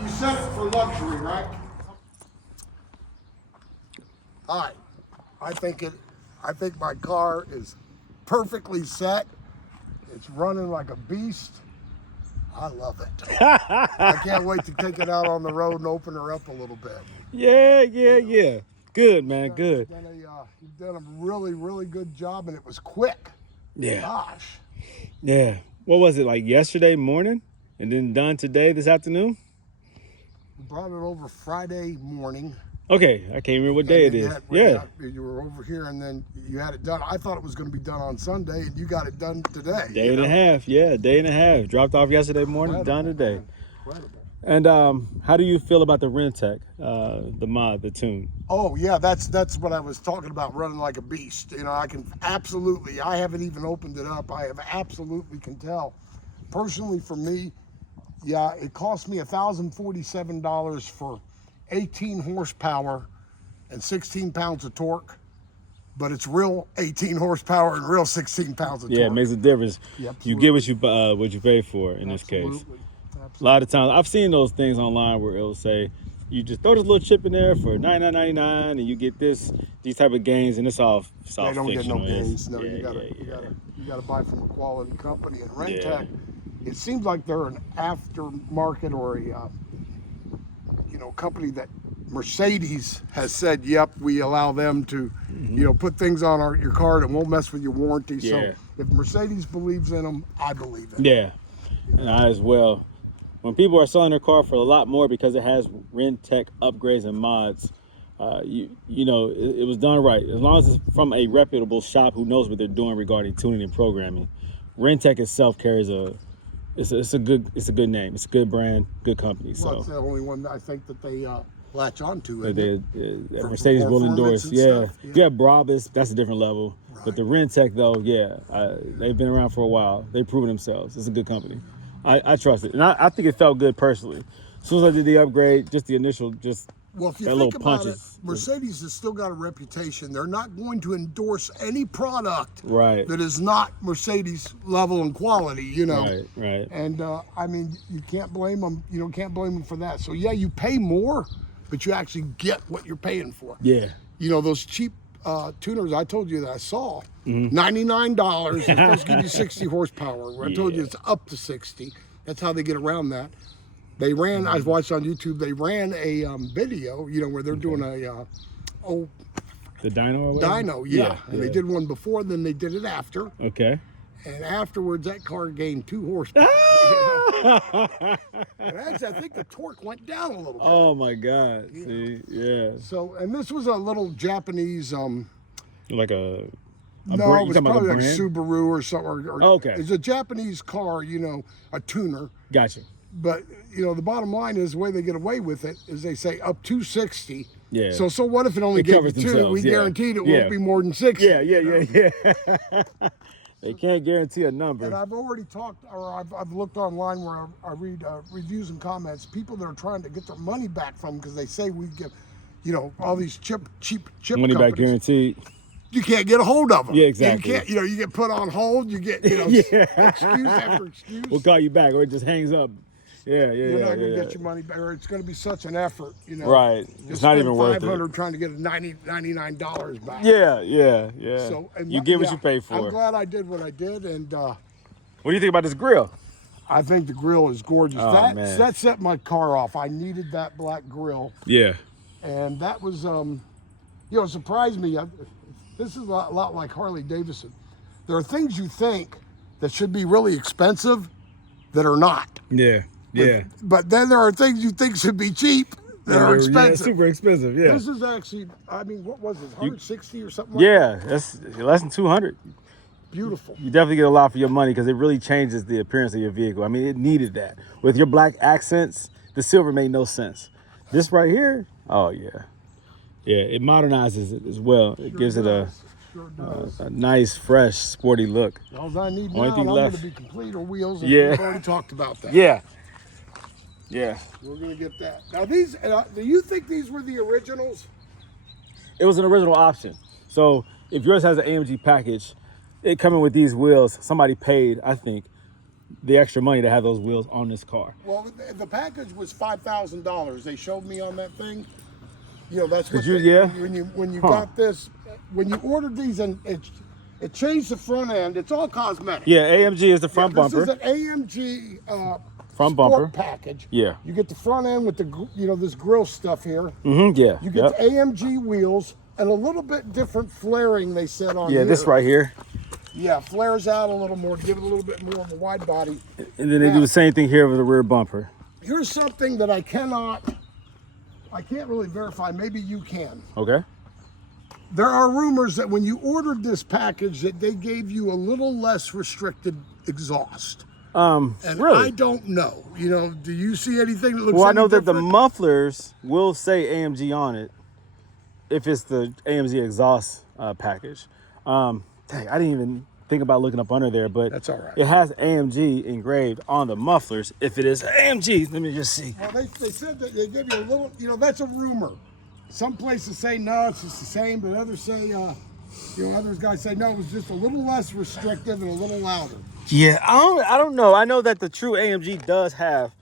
You set it for luxury, right? Hi. I think my car is perfectly set. It's running like a beast. I love it. I can't wait to take it out on the road and open her up a little bit. Yeah. Good, man, good. You've done a really, really good job, and it was quick. Yeah. Gosh. Yeah. What was it, like yesterday morning? And then done today, this afternoon? We brought it over Friday morning. Okay, I can't remember what day it is. You were over here, and then you had it done. I thought it was going to be done on Sunday, and you got it done today. Day and a half. Dropped off yesterday morning, done today. Incredible. And how do you feel about the RENNtech, the mod, the tune? Oh yeah, that's what I was talking about, running like a beast. You know, I haven't even opened it up. I have absolutely can tell. Personally, for me, yeah, it cost me $1,047 for 18 horsepower and 16 pounds of torque, but it's real 18 horsepower and real 16 pounds of torque. Yeah, it makes a difference. Yeah, you get what you pay for in this case. Absolutely. A lot of times, I've seen those things online where it'll say, you just throw this little chip in there for $99.99 and you get these type of gains, and it's all They don't get no fictional. gains. No, you gotta buy from a quality company. And RENNtech, it seems like they're an aftermarket or a company that Mercedes has said, yep, we allow them to, put things on your car that won't mess with your warranty. Yeah. So if Mercedes believes in them, I believe in them. Yeah, and I as well. When people are selling their car for a lot more because it has RENNtech upgrades and mods, it was done right. As long as it's from a reputable shop who knows what they're doing regarding tuning and programming. RENNtech itself carries it's a good name. It's a good brand, good company. Well, it's the only one that I think that they latch onto. That Mercedes will endorse. Yeah. You have Brabus, that's a different level. Right. But the RENNtech though, they've been around for a while. They've proven themselves. It's a good company. I trust it, and I think it felt good personally. As soon as I did the upgrade, just the initial, well, if you think about it, Mercedes has still got a reputation. They're not going to endorse any product that is not Mercedes level and quality, Right. And you can't blame them. You can't blame them for that. So yeah, you pay more, but you actually get what you're paying for. Yeah. Those cheap tuners I told you that I saw, $99. It's supposed to give you 60 horsepower. I told you it's up to 60. That's how they get around that. They ran, I watched on YouTube, they ran a video, you know, where they're doing a, the dyno or whatever? dyno, yeah. And they did one before, then they did it after. Okay. And afterwards, that car gained 2 horsepower. And actually, I think the torque went down a little bit. Oh my God! See, yeah. So, and this was a little Japanese. Like a No, it was probably like Subaru or something. Or, okay. It's a Japanese car, you know, a tuner. Gotcha. But you know, the bottom line is the way they get away with it is they say up to 60. Yeah. So what if it only gave you 2? We guaranteed it won't be more than 60. Yeah. They can't guarantee a number. And I've already talked, or I've looked online where I read reviews and comments. People that are trying to get their money back from because they say we give, you know, all these cheap money companies, back guaranteed. You can't get a hold of them. Yeah, exactly. You can't, you know, you get put on hold. You get, you know, excuse after excuse. We'll call you back, or it just hangs up. You're not gonna get your money back, or it's gonna be such an effort, you know. Right. It's not even worth it. $500 trying to get $99 back. Yeah. So you get what you pay for. I'm glad I did what I did, and what do you think about this grill? I think the grill is gorgeous. Oh, man. That set my car off. I needed that black grill. Yeah. And that was, you know, it surprised me. This is a lot like Harley Davidson. There are things you think that should be really expensive that are not. But then there are things you think should be cheap that are expensive. Yeah, super expensive, yeah. This is actually, I mean, what was it, 160 or something like that? That's less than 200. Beautiful. You definitely get a lot for your money because it really changes the appearance of your vehicle. I mean, it needed that. With your black accents, the silver made no sense. This right here, oh yeah. Yeah, it modernizes it as well. It gives it a nice, fresh, sporty look. All I need now, I'm going to be complete, or wheels, and we've already talked about that. Yeah. We're going to get that. Now these, do you think these were the originals? It was an original option. So if yours has an AMG package, it coming with these wheels, somebody paid, I think, the extra money to have those wheels on this car. Well, the package was $5,000. They showed me on that thing. You know, that's what when you got this, when you ordered these, and it changed the front end. It's all cosmetic. Yeah, AMG is the front bumper. This is an AMG front sport bumper package. Yeah. You get the front end with the, you know, this grill stuff here. Yeah. You get the AMG wheels and a little bit different flaring, they said on here. Yeah, this right here. Yeah, flares out a little more to give it a little bit more of a wide body. And then they do the same thing here with the rear bumper. Here's something that I can't really verify. Maybe you can. Okay. There are rumors that when you ordered this package that they gave you a little less restricted exhaust. And really? I don't know. You know, do you see anything that looks Well, I know different? that the mufflers will say AMG on it if it's the AMG exhaust package. Dang, I didn't even think about looking up under there, but that's all right. It has AMG engraved on the mufflers if it is AMG. Let me just see. Well, they said that they give you a little, you know, that's a rumor. Some places say no, it's just the same, but others say, you know, others guys say no, it was just a little less restrictive and a little louder. Yeah, I don't know. I know that the true AMG does have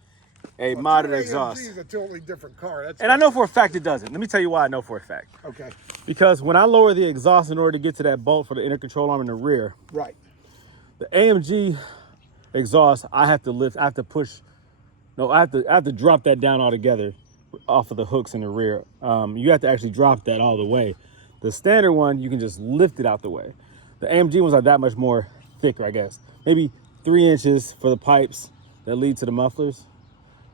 a modern exhaust. AMG is a totally different car. And I know for a fact it doesn't. Let me tell you why I know for a fact. Okay. Because when I lower the exhaust in order to get to that bolt for the inner control arm in the rear, right, the AMG exhaust, I have to lift, I have to push, no, I have to drop that down altogether off of the hooks in the rear. You have to actually drop that all the way. The standard one, you can just lift it out the way. The AMG ones are that much more thicker, I guess. Maybe 3 inches for the pipes that lead to the mufflers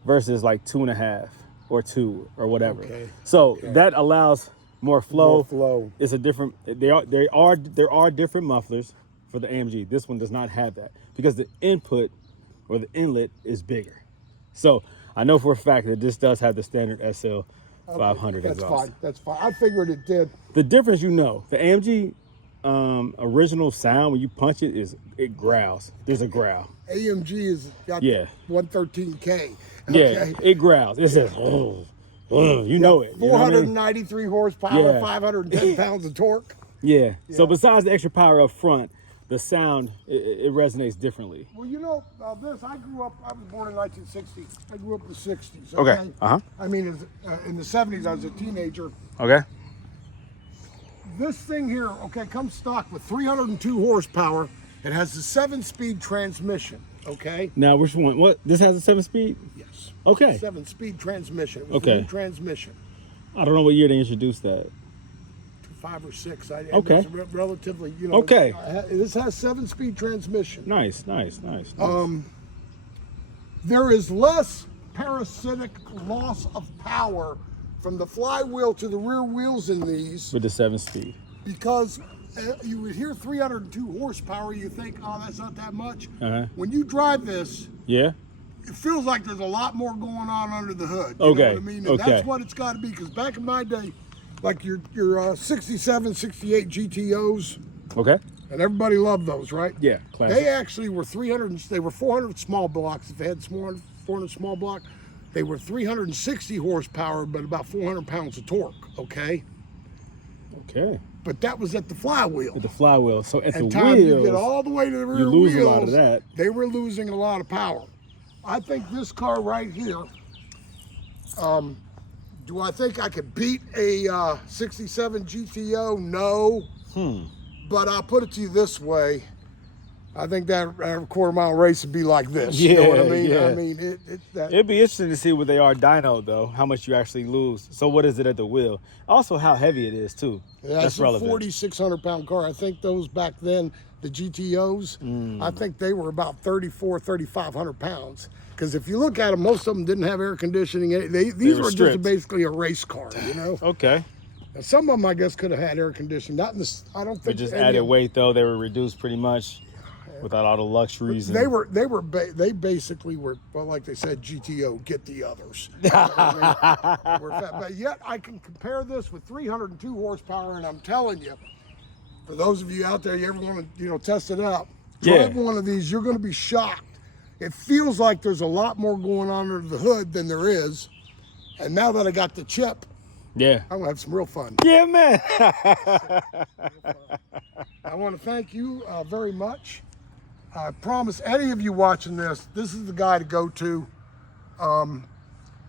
versus like 2.5 or 2 or whatever. Okay. So that allows more flow. More flow. It's a different, there are different mufflers for the AMG. This one does not have that because the input or the inlet is bigger. So I know for a fact that this does have the standard SL500 exhaust. That's fine. I figured it did. The difference, you know, the AMG original sound when you punch it is it growls. There's a growl. AMG is got 113K. Yeah, it growls. It says, you know it. 493 horsepower, 510 pounds of torque. Yeah. So besides the extra power up front, the sound, it resonates differently. Well, you know, I was born in 1960. I grew up in the 60s. Okay. I mean, in the 70s, I was a teenager. Okay. This thing here, comes stock with 302 horsepower. It has a 7-speed transmission. Okay. Now, which one? What? This has a 7-speed? Yes. Okay. 7-speed transmission. It was Okay. a new transmission. I don't know what year they introduced that. 5 or 6. Okay. It's relatively, you know. Okay. This has 7-speed transmission. Nice. There is less parasitic loss of power from the flywheel to the rear wheels in these. With the 7-speed. Because you would hear 302 horsepower, you think, oh, that's not that much. Uh-huh. When you drive this, Yeah. it feels like there's a lot more going on under the hood. You Okay. know what I mean? And Okay. that's what it's got to be. Because back in my day, like your 67, 68 GTOs, Okay. and everybody loved those, right? Yeah. Classic. They actually were 300. They were 400 small blocks. If they had 400 small block, they were 360 horsepower, but about 400 pounds of torque. Okay. Okay. But that was at the flywheel. At the flywheel. So at And the time wheels, you get all the way to the rear you lose wheels, a lot of that. they were losing a lot of power. I think this car right here, do I think I could beat a 67 GTO? No. But I'll put it to you this way. I think that quarter-mile race would be like this. You know what I mean? Yeah. I mean, It'd be interesting to see what they are dyno though, how much you actually lose. So what is it at the wheel? Also how heavy it is too. That's a relevant. 4,600 pound car. I think those back then, the GTOs, I think they were about 3,500 pounds. Because if you look at them, most of them didn't have air conditioning. These were just basically a race car, you know? Okay. And some of them, I guess, could have had air conditioning. Not in this, I don't They think. just any added of- weight though. They were reduced pretty much without all the luxuries. They basically were, well, like they said, GTO, get the others. We're fat. But yet I can compare this with 302 horsepower, and I'm telling you, for those of you out there, you ever want to, test it out, drive one of these, you're going to be shocked. It feels like there's a lot more going on under the hood than there is. And now that I got the chip, Yeah. I'm gonna have some real fun. Yeah, man. I want to thank you very much. I promise any of you watching this is the guy to go to.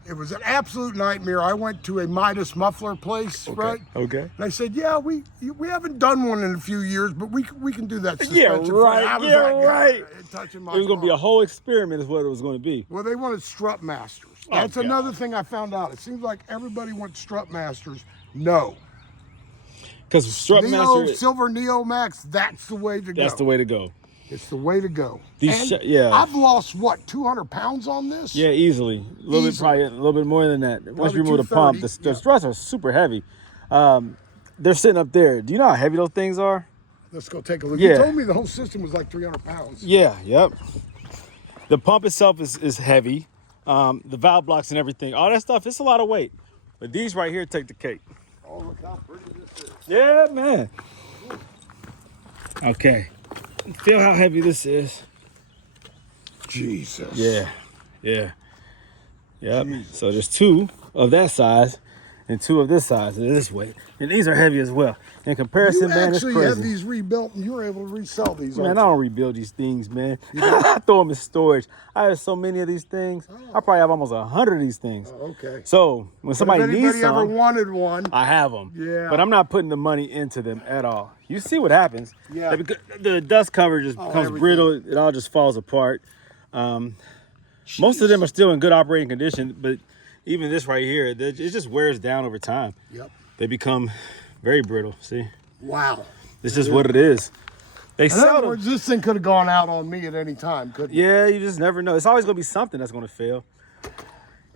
It was an absolute nightmare. I went to a Midas muffler place, right? Okay. And I said, yeah, we haven't done one in a few years, but we can do that. Yeah, suspension right. I was Yeah, that guy, right. touching my It was going to be car. a whole experiment is what it was going to be. Well, they wanted strut masters. That's God. another thing I found out. It seems like everybody wants strut masters. No. Because strut master, Silver Neomax, that's the way to go. that's the way to go. It's the way to go. These And yeah. I've lost, what, 200 pounds on this? Yeah, easily. A little bit, Easily. probably a little bit more than that. Once you Probably remove the pump, 230, the yeah. struts are super heavy. They're sitting up there. Do you know how heavy those things are? Let's go take a look. Yeah. You told me the whole system was like 300 pounds. Yeah, yep. The pump itself is heavy. The valve blocks and everything, all that stuff, it's a lot of weight. But these right here take the cake. Oh, look how pretty this is. Yeah, man. Okay. Feel how heavy this is. Jesus. Yeah, yeah. Yep. So there's two of that size and two of this size and this weight. And these are heavy as well. In comparison, You man, it's actually have crazy. these rebuilt and you were able to resell these. Man, I aren't don't rebuild these things, man. I throw them in storage. I have so many of these things. I probably have almost 100 of these things. you? Okay. So when somebody if anybody needs ever some, wanted one, I have them. Yeah. But I'm not putting the money into them at all. You see what happens. Yeah. The dust cover just becomes everything. brittle. It all just falls apart. Most of them are still in good operating condition, but even this right here, it just wears down over time. Yep. They become very brittle. See, Wow. it's just what it is. They In sell other them. words, this thing could have gone out on me at any time, couldn't it? Yeah, you just never know. It's always gonna be something that's gonna fail.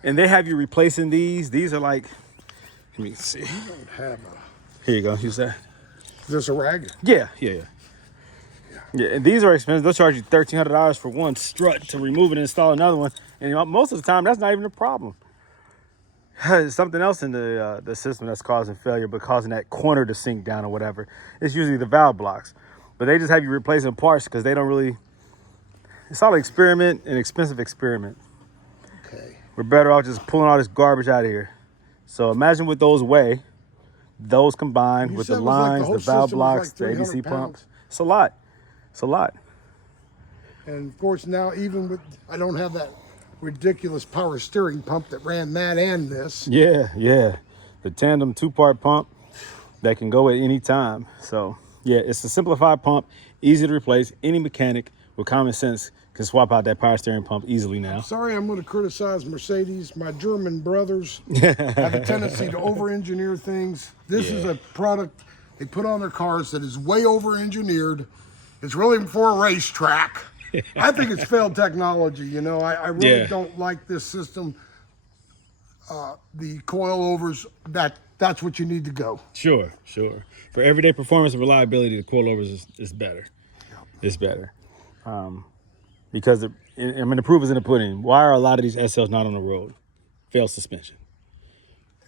And they have you replacing these. These are like, let me see. Don't have Here you go. Use that. is this a rag? Yeah. Yeah, and these are expensive. They'll charge you $1,300 for one strut to remove it and install another one. And most of the time, that's not even a problem. There's something else in the system that's causing failure, but causing that corner to sink down or whatever. It's usually the valve blocks. But they just have you replacing parts because they don't really. It's all an experiment, an expensive experiment. Okay. We're better off just pulling all this garbage out of here. So imagine what those weigh. Those combined You with said the it was like the lines, whole the valve system was blocks, like the 300 ABC pounds. pumps. It's a lot. It's a lot. And of course now even with, I don't have that ridiculous power steering pump that ran that and this. Yeah. The tandem 2-part pump that can go at any time. So yeah, it's a simplified pump, easy to replace. Any mechanic with common sense Can swap out that power steering pump easily now. Sorry, I'm going to criticize Mercedes. My German brothers have a tendency to over-engineer things. This is a product they put on their cars that is way over-engineered. It's really for a racetrack. I think it's failed technology. You know, I really don't like this system. The coilovers, that's what you need to go. Sure. For everyday performance and reliability, the coilovers is better. It's better. Because the proof is in the pudding. Why are a lot of these SLs not on the road? Failed suspension.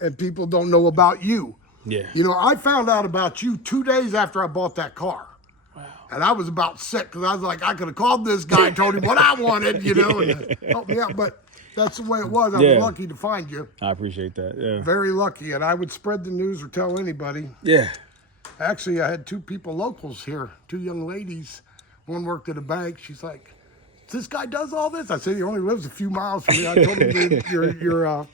And people don't know about you. Yeah. You know, I found out about you 2 days after I bought that car. Wow. And I was about sick because I was like, I could have called this guy and told him what I wanted, you know, and help me out. But that's the way it was. I was lucky to find you. I appreciate that. Yeah. Very lucky. And I would spread the news or tell anybody. Yeah. Actually, I had two people locals here, two young ladies. One worked at a bank. She's like, this guy does all this? I said, he only lives a few miles from me. I told him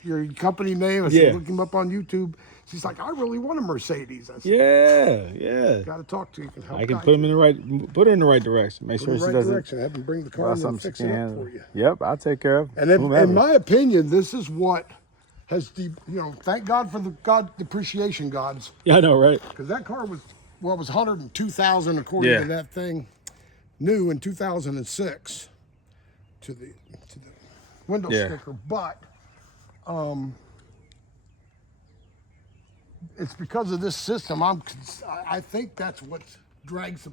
your company name. I said, look him up on YouTube. She's like, I really want a Mercedes. I said, yeah. Got to talk to you. Can help. I can put her in the right direction. Make sure she doesn't. Have him bring the car and fix it up for you. Yep, I'll take care of. And in my opinion, this is what has thank God for the depreciation gods. Yeah, I know, right? Because that car was 102,000 according to that thing, new in 2006. To the window sticker, but it's because of this system. I think that's what drags the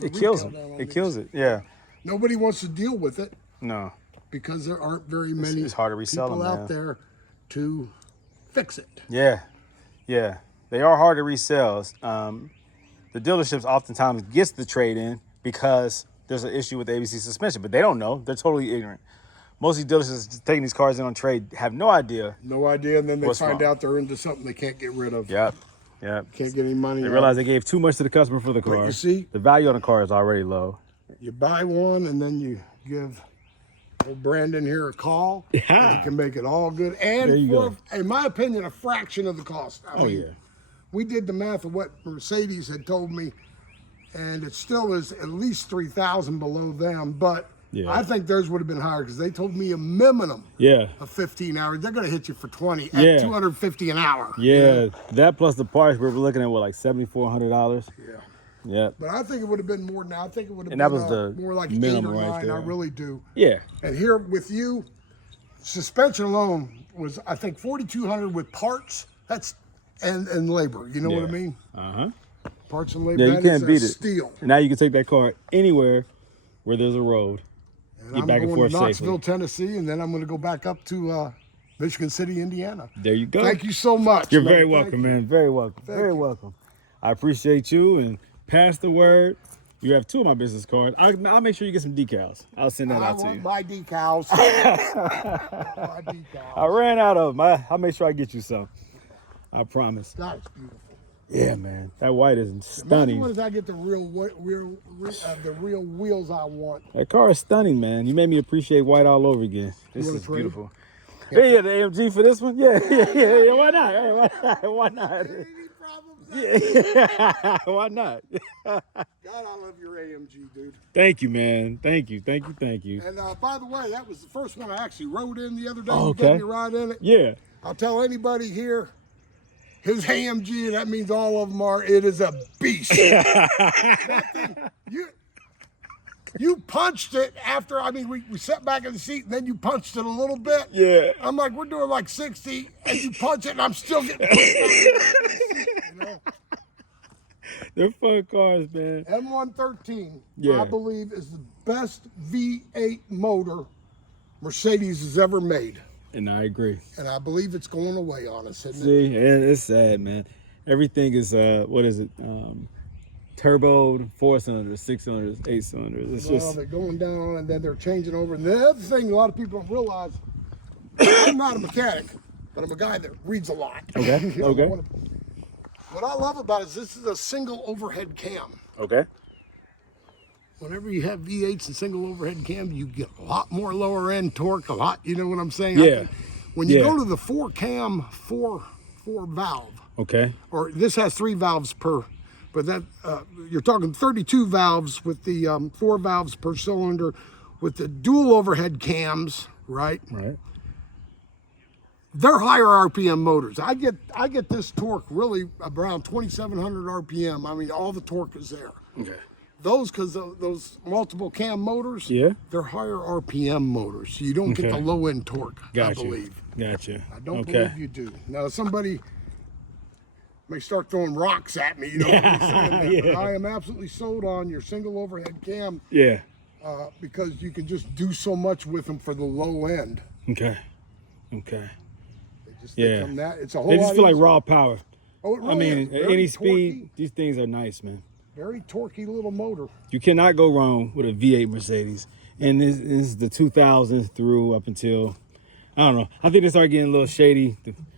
it kills it. It kills it. Yeah. Nobody wants to deal with it. No. Because there aren't very many it's hard to resell people them, out there to fix it. Yeah. They are hard to resell. The dealerships oftentimes gets the trade in because there's an issue with the ABC suspension, but they don't know. They're totally ignorant. Most of these dealerships taking these cars in on trade have no idea. And then they find out they're into something they can't get rid of. Yep. Can't get any money. They realize they gave too much to the customer for the car. But you see, the value on the car is already low. You buy one and then you give old Brandon here a call. Yeah. And he can make it all good. And for, in my opinion, a fraction of the cost. I mean, we did the math of what Mercedes had told me, and it still is at least 3,000 below them, but I think theirs would have been higher because they told me a minimum of 15 hours. They're going to hit you for 20 at 250 an hour. Yeah, that plus the parts, we were looking at like $7,400. Yeah. But I think it would have been more than that. I think it would have been that was the more like 8 minimum or 9. right there. I really do. Yeah. And here with you, suspension alone was, I think, $4,200 with parts. That's and labor. You know what I mean? Parts and labor. Yeah, you can't beat it. Steal. And now you can take that car anywhere where there's a road. And I'm going to Knoxville, Tennessee, and then I'm going to go back up to Michigan City, Indiana. There you go. Thank you so much. You're very welcome, man. Very welcome. Very welcome. I appreciate you, and pass the word. You have 2 of my business cards. I'll make sure you get some decals. I'll send that out to you. I want my decals. My decals. I ran out of them. I'll make sure I get you some. I promise. That's beautiful. Yeah, man. That white is stunning. When I get the real wheels I want. That car is stunning, man. You made me appreciate white all over again. This is beautiful. Yeah, the AMG for this one? Yeah. Why not? Hey, why not? Yeah. Why not? God, I love your AMG, dude. Thank you, man. Thank you. And by the way, that was the first one I actually rode in the other day. You gave me a ride in it. Yeah. I'll tell anybody here, his AMG, that means all of them are, it is a beast. That thing, you punched it after, we sat back in the seat and then you punched it a little bit. Yeah. I'm like, we're doing like 60 and you punch it and I'm still getting pushed back in the seat, you know? They're fun cars, man. M113, I believe, is the best V8 motor Mercedes has ever made. And I agree. And I believe it's going away on us, isn't it? See, it's sad, man. Everything is, what is it? Turbo, 4 cylinders, 6 cylinders, 8 cylinders. It's they're going down and then they're changing over. And the other thing a lot of people don't realize, I'm not a mechanic, but I'm a guy that reads a lot. Okay, okay. What I love about it is this is a single overhead cam. Okay. Whenever you have V8s and single overhead cam, you get a lot more lower end torque, a lot, you know what I'm saying? Yeah. When you go to the 4 cam, 4 valve. Okay. Or this has 3 valves per, but that you're talking 32 valves with the 4 valves per cylinder with the dual overhead cams, right? Right. They're higher RPM motors. I get this torque really around 2,700 RPM. I mean, all the torque is there. Okay. Those, because those multiple cam motors, Yeah. they're higher RPM motors, so you don't get the low end torque. Gotcha. I believe. Gotcha. I don't believe you do. Now, somebody may start throwing rocks at me, you know what I'm saying? But I am absolutely sold on your single overhead cam. Yeah. Because you can just do so much with them for the low end. Okay. Okay. They come that, it's a whole They just lot feel like easier. raw power. Oh, it really I mean, is. at Very any torquey, speed, these things are nice, man. very torquey little motor. You cannot go wrong with a V8 Mercedes. And this is the 2000s through up until, I don't know. I think they started getting a little shady.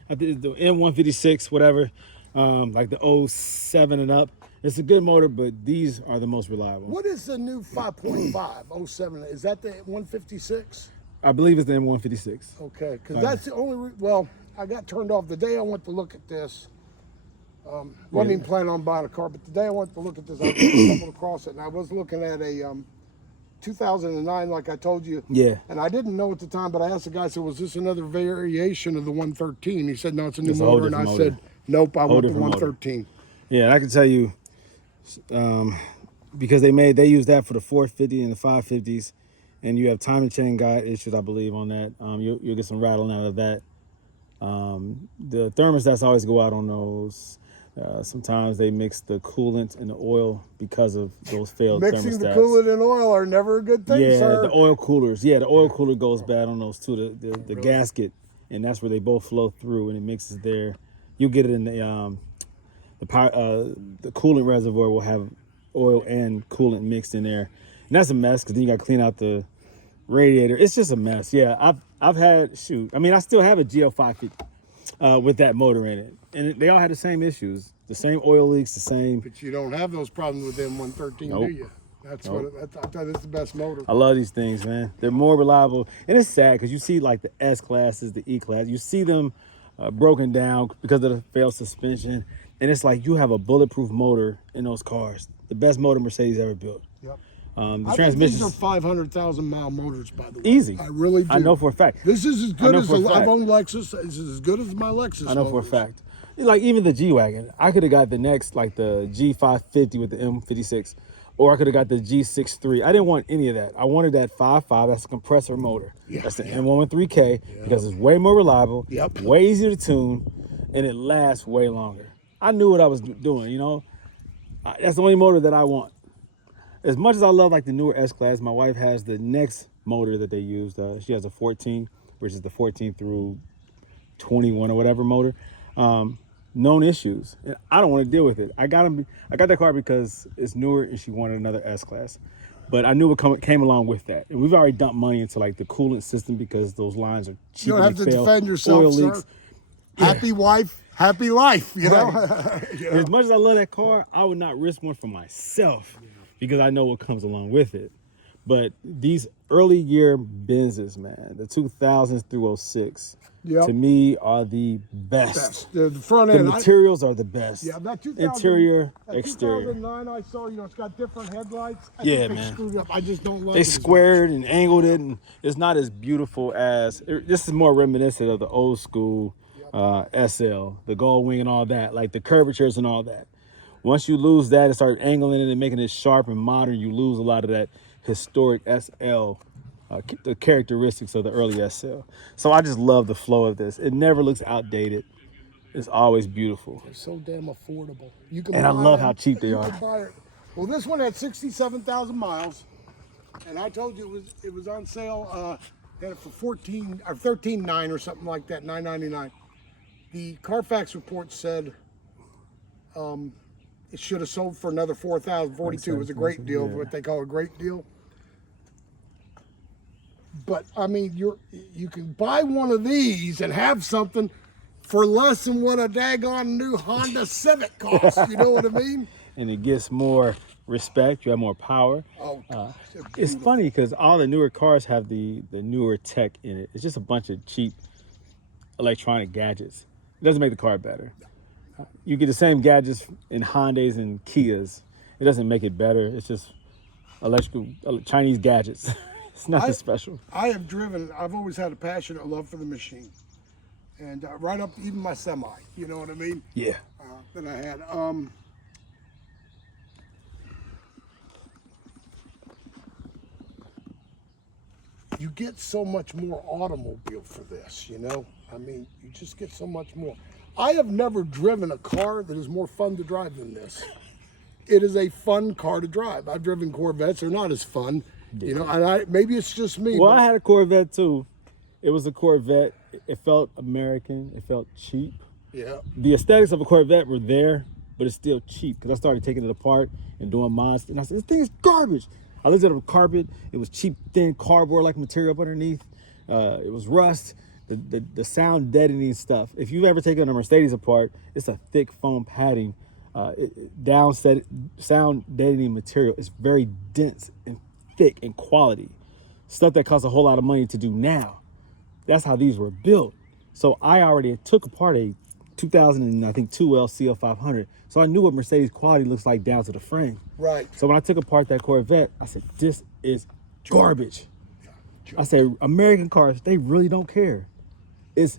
I think the M156, whatever, like the 07 and up. It's a good motor, but these are the most reliable. What is the new 5.5 07? Is that the 156? I believe it's the M156. Okay, because that's the only, well, I got turned off the day I went to look at this. Wasn't even planning on buying a car, but the day I went to look at this, I stumbled across it, and I was looking at a 2009, like I told you. Yeah. And I didn't know at the time, but I asked the guy, I said, was this another variation of the 113? He said, no, it's a new It's a whole motor. And I different motor. said, nope, I want the different motor. 113. Yeah, I can tell you, because they use that for the 450 and the 550s, and you have timing chain guide issues, I believe, on that. You'll get some rattling out of that. The thermostats always go out on those. Sometimes they mix the coolant and the oil because of those failed Mixing thermostats. the coolant and oil are never a good thing, Yeah, sir. the oil coolers. Yeah, the oil cooler goes bad on those too. The gasket, and that's where they both flow through, and it mixes there. You get it in the coolant reservoir will have oil and coolant mixed in there, and that's a mess because then you got to clean out the radiator. It's just a mess. Yeah, I've had I mean, I still have a GL550 with that motor in it, and they all had the same issues, the same oil leaks, the same. But you don't have those problems with M113, Nope. do you? That's what I thought it's the best motor. I love these things, man. They're more reliable, and it's sad because you see like the S classes, the E class, you see them broken down because of the failed suspension, and it's like you have a bulletproof motor in those cars, the best motor Mercedes ever built. Yep. The I think transmission these are 500,000 mile motors, by the way. easy. I really do. I know for a fact. This is as good as for a fact. I've owned Lexus. This is as good as my Lexus. I know for a motors. fact. Like even the G-Wagon, I could have got the next, like the G550 with the M56, or I could have got the G63. I didn't want any of that. I wanted that 5.5. That's a compressor motor. Yeah, That's the yeah. M113K because it's way more reliable, Yep. way easier to tune, and it lasts way longer. I knew what I was doing, you know. That's the only motor that I want. As much as I love like the newer S-Class, my wife has the next motor that they used. She has a 14, which is the 14 through 21 or whatever motor. Known issues. And I don't want to deal with it. I got that car because it's newer and she wanted another S-Class. But I knew what came along with that. And we've already dumped money into like the coolant system because those lines are cheap. You don't have to fail. defend yourself, Oil sir. leaks. Happy wife, happy life. You know. You know? As much as I love that car, I would not risk one for myself because I know what comes along with it. But these early year Benzes, man, the 2000s through 06, Yep. to me are the best. The front The end. materials are the best. Yeah, that 2000, Interior, that exterior. 2009 I saw, you know, it's got different headlights. I Yeah, think they man. screwed up. I just don't like They it as much. squared and angled it, and it's not as beautiful as, this is more reminiscent of the old school SL, the gold wing and all that, like the curvatures and all that. Once you lose that and start angling it and making it sharp and modern, you lose a lot of that historic SL, the characteristics of the early SL. So I just love the flow of this. It never looks outdated. It's always beautiful. They're so damn affordable. You can And I buy love them. how cheap they You are. can buy it. Well, this one had 67,000 miles, and I told you it was on sale. Had it for 13.9 or something like that, $9.99. The Carfax report said it should have sold for another 4,000. 42 was a great deal, yeah. what they call a great deal. But I mean, you can buy one of these and have something for less than what a daggone new Honda Civic costs. You know what I mean? And it gets more respect. You have more power. Oh, gosh, they're It's beautiful. funny because all the newer cars have the newer tech in it. It's just a bunch of cheap electronic gadgets. It doesn't make the car better. You get the same gadgets in Hondas and Kias. It doesn't make it better. It's just electrical Chinese gadgets. It's nothing special. I've always had a passionate love for the machine. And right up to even my semi, you know what I mean? Yeah. That I had. You get so much more automobile for this, you know? I mean, you just get so much more. I have never driven a car that is more fun to drive than this. It is a fun car to drive. I've driven Corvettes, they're not as fun, you know, and maybe it's just me. Well, I had a Corvette too. It was a Corvette. It felt American. It felt cheap. Yeah. The aesthetics of a Corvette were there, but it's still cheap because I started taking it apart and doing mods. And I said, this thing is garbage. I looked at the carpet. It was cheap, thin cardboard-like material up underneath. It was rust. The sound deadening stuff. If you've ever taken a Mercedes apart, it's a thick foam padding, sound deadening material. It's very dense and thick in quality. Stuff that costs a whole lot of money to do now. That's how these were built. So I already took apart a 2002 SL500. So I knew what Mercedes quality looks like down to the frame. Right. So when I took apart that Corvette, I said, this is garbage. I said, American cars, they really don't care. It's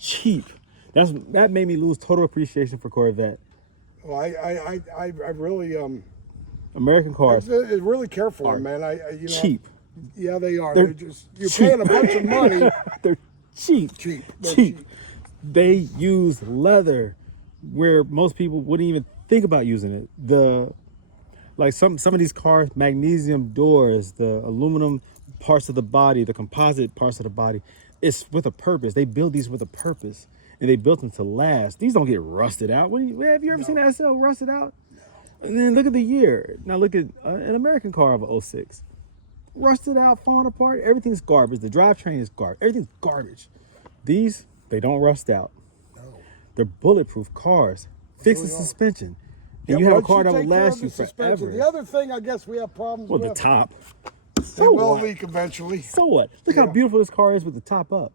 cheap. That made me lose total appreciation for Corvette. Well, I really American cars I really care for them, man. You know, cheap. Yeah, they are. They're you're cheap. paying a bunch of money. They're cheap. They're cheap. They use leather where most people wouldn't even think about using it. Like some of these cars, magnesium doors, the aluminum parts of the body, the composite parts of the body, it's with a purpose. They build these with a purpose, and they built them to last. These don't get rusted out. Have you ever seen an SL rusted out? No. And then look at the year. Now look at an American car of a 06. Rusted out, falling apart. Everything's garbage. The drivetrain is garbage. Everything's garbage. These, they don't rust out. No. They're bulletproof cars. Fix the suspension. And you have a car that will last you forever. The other thing I guess we have problems with. The top. So will leak eventually. So what? Look how beautiful this car is with the top up.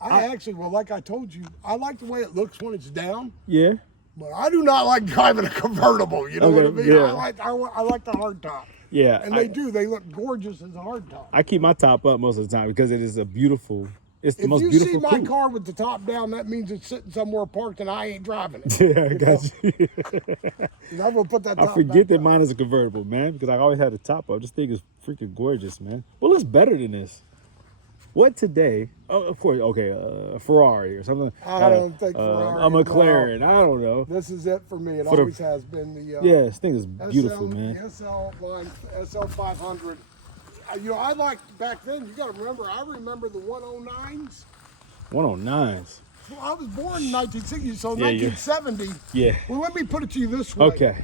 I actually, well, like I told you, I like the way it looks when it's down. Yeah. But I do not like driving a convertible. You know what I mean? Yeah. I like the hard top. Yeah. And they look gorgeous as a hard top. I keep my top up most of the time because it is a beautiful. It's the most beautiful. If you see my car with the top down, that means it's sitting somewhere parked and I ain't driving it. Yeah, I got you. I'm gonna put that top I forget that up. mine is a convertible, man, because I always had the top up. This thing is freaking gorgeous, man. Well, it's better than this. What today? Oh, of course, okay, a Ferrari or something. I don't think Ferrari. A McLaren. I don't know. This is it for me. It always has been the. Yeah, this thing is beautiful, man. The SL line, SL500. You know, I liked back then. You got to remember. I remember the 109s. 109s. Well, I was born in 1960, so 1970. Yeah. Well, let me put it to you this way. Okay.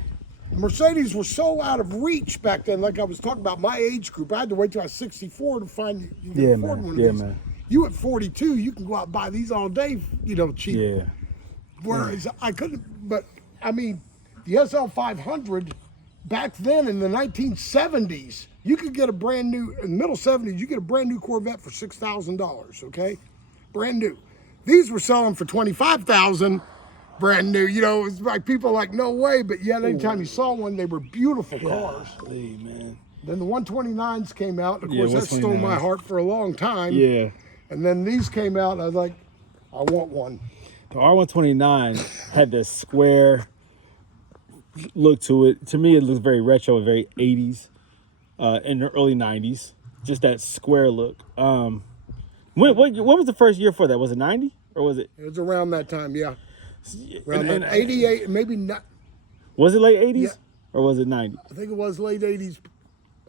Mercedes were so out of reach back then. Like I was talking about, my age group. I had to wait till I was 64 to find you can afford one of these. Man. You at 42, you can go out and buy these all day, you know, cheap. Yeah. Whereas I couldn't. But I mean, the SL500 back then in the 1970s. You could get a brand new, in the middle 70s, you get a brand new Corvette for $6,000, okay? Brand new. These were selling for $25,000, brand new. You know, it's like people are like, no way, but yet anytime you saw one, they were beautiful cars. Golly, man. Then the 129s came out, and of course that stole my heart for a long time. Yeah. And then these came out, and I was like, I want one. The R129 had this square look to it. To me, it looks very retro and very 80s. In the early 90s, just that square look. What was the first year for that? Was it 90 or was it? It was around that time, yeah. Around 88, maybe not. Was it late 80s yeah. or was it 90? I think it was late 80s.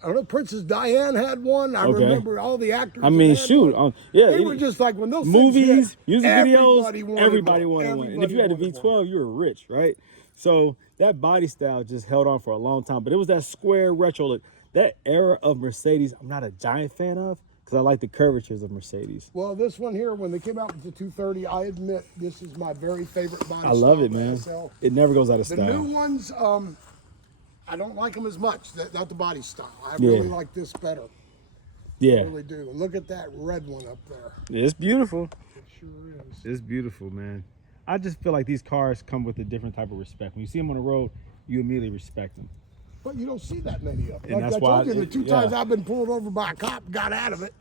I don't know. Princess Diane had one. I remember all the actors. I mean, shoot, they were just like when those movies, music videos. Everybody wanted one, and if you had a V12, you were rich, right? So that body style just held on for a long time. But it was that square retro look. That era of Mercedes, I'm not a giant fan of because I like the curvatures of Mercedes. Well, this one here, when they came out with the 230, I admit this is my very favorite body. I love it, man. It never goes out of style. The new ones, I don't like them as much. Not the body style. I really like this better. Yeah. I really do. Look at that red one up there. It's beautiful. It sure is. It's beautiful, man. I just feel like these cars come with a different type of respect. When you see them on the road, you immediately respect them. But you don't see that many of them. And Like that's I told why you, the two times yeah. I've been pulled over by a cop, got out of it.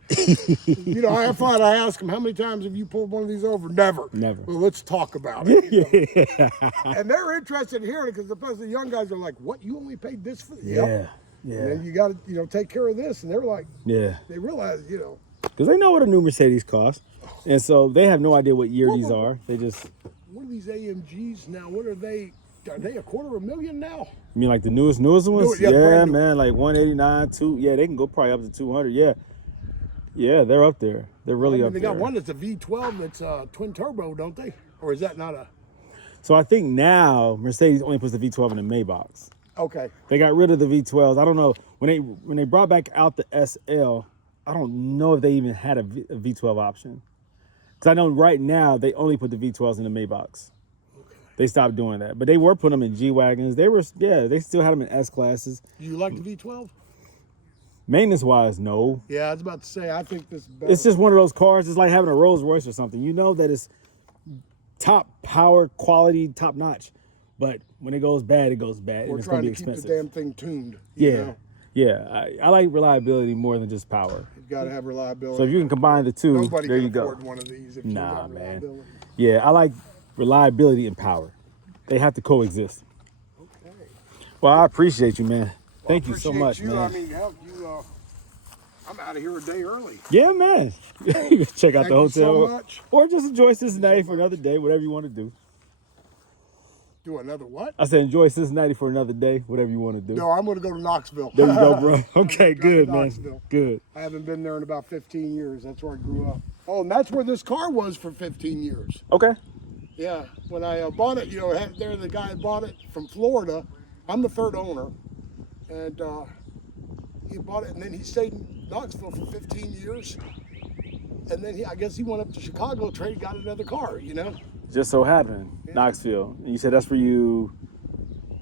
You know, I ask them, how many times have you pulled one of these over? Never. Never. Well, let's talk about it. Yeah. And they're interested in hearing it because the young guys are like, what, you only paid this for? Yeah. Yep. Yeah. And then you got to, take care of this. And they're like, Yeah. they realize, Because they know what a new Mercedes costs. And so they have no idea what year these are. They just... What are these AMGs now? What are they? Are they $250,000 now? You mean like the newest ones? Yeah, Yeah, man, like 189, yeah, they can go probably up to 200. Yeah. Yeah, they're up there. They're really up They there. got one that's a V12 that's twin turbo, don't they? Or is that not a... So I think now Mercedes only puts the V12 in the Maybachs. Okay. They got rid of the V12s. I don't know. When they brought back out the SL, I don't know if they even had a V12 option. Because I know right now they only put the V12s in the Maybachs. They stopped doing that, but they were putting them in G-Wagons. They still had them in S-Classes. Do you like the V12? Maintenance-wise, no. Yeah, I was about to say, I think this is better. It's just one of those cars. It's like having a Rolls Royce or something. You know that it's top power, quality, top notch. But when it goes bad, it goes bad. We're and it's going trying to to be keep expensive. the damn thing tuned. you Yeah. know? Yeah. I like reliability more than just power. You've got to have reliability. So if you can combine the two, Nobody there can you go. afford one of these if you Nah, got man. reliability. Yeah, I like reliability and power. They have to coexist. Okay. Well, I appreciate you, man. Well, Thank you so appreciate much, you. man. I mean, hell, I'm out of here a day early. Yeah, man. You can check out Thank the you hotel. so much. Or just enjoy Cincinnati for another day, whatever you want to do. Do another what? I said enjoy Cincinnati for another day, whatever you want to do. No, I'm going to go to Knoxville. There you go, bro. Okay, Drive good, to man. Knoxville. Good. I haven't been there in about 15 years. That's where I grew up. Oh, and that's where this car was for 15 years. Okay. Yeah, when I bought it, the guy bought it from Florida. I'm the third owner. And he bought it, and then he stayed in Knoxville for 15 years. And then I guess he went up to Chicago, got another car, Just so happened, Knoxville. And you said that's for you.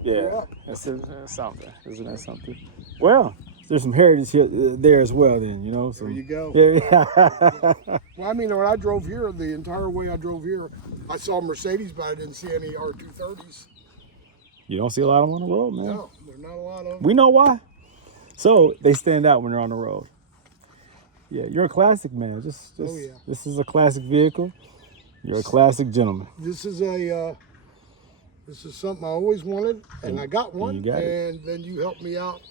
Yeah. That's something. Isn't that something? Well, there's some heritage here, there as well then, So, There you go. Yeah. Well, I mean, when I drove here, the entire way I drove here, I saw Mercedes, but I didn't see any R230s. You don't see a lot of them on the road, man. No, there's not a lot of them. We know why. So they stand out when they're on the road. Yeah, you're a classic, man. Oh, yeah. This is a classic vehicle. You're a classic gentleman. This is something I always wanted, and I got one, you got it. and then you helped me out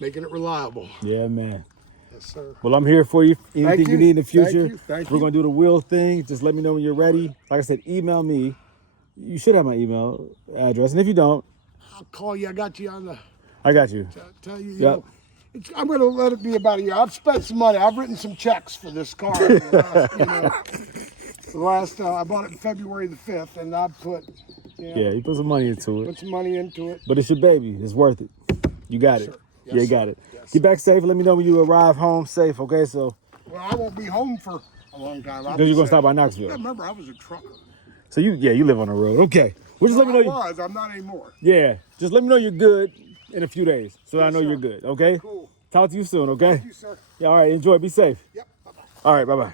making it reliable. Yeah, man. Yes, sir. Well, I'm here for you. Anything you need in the future. Thank We're you. going to do the wheel thing. Just let me know when you're ready. Like I said, email me. You should have my email address. And if you don't, I'll call you. I got you on the... I got you. Tell you, Yep. I'm going to let it be about a year. I've spent some money. I've written some checks for this car. I bought it in February the 5th, and I put... Yeah, you put some money into it. Put some money into it. But it's your baby. It's worth it. You got it. Sir. Yeah, Yes, you got it. Yes, Get back safe. Let me know when you arrive home safe, okay? So, Well, I won't be home for a long time. because you're going to stop by Knoxville. Yeah, remember, I was a trucker. So, you live on the road. Okay. Well, just let me know. I'm not anymore. Yeah, just let me know you're good in a few days so I know sir. you're good, okay? Cool. Talk to you soon, okay? Thank you, sir. Yeah, all right. Enjoy. Be safe. Yep. Bye-bye. All right. Bye-bye.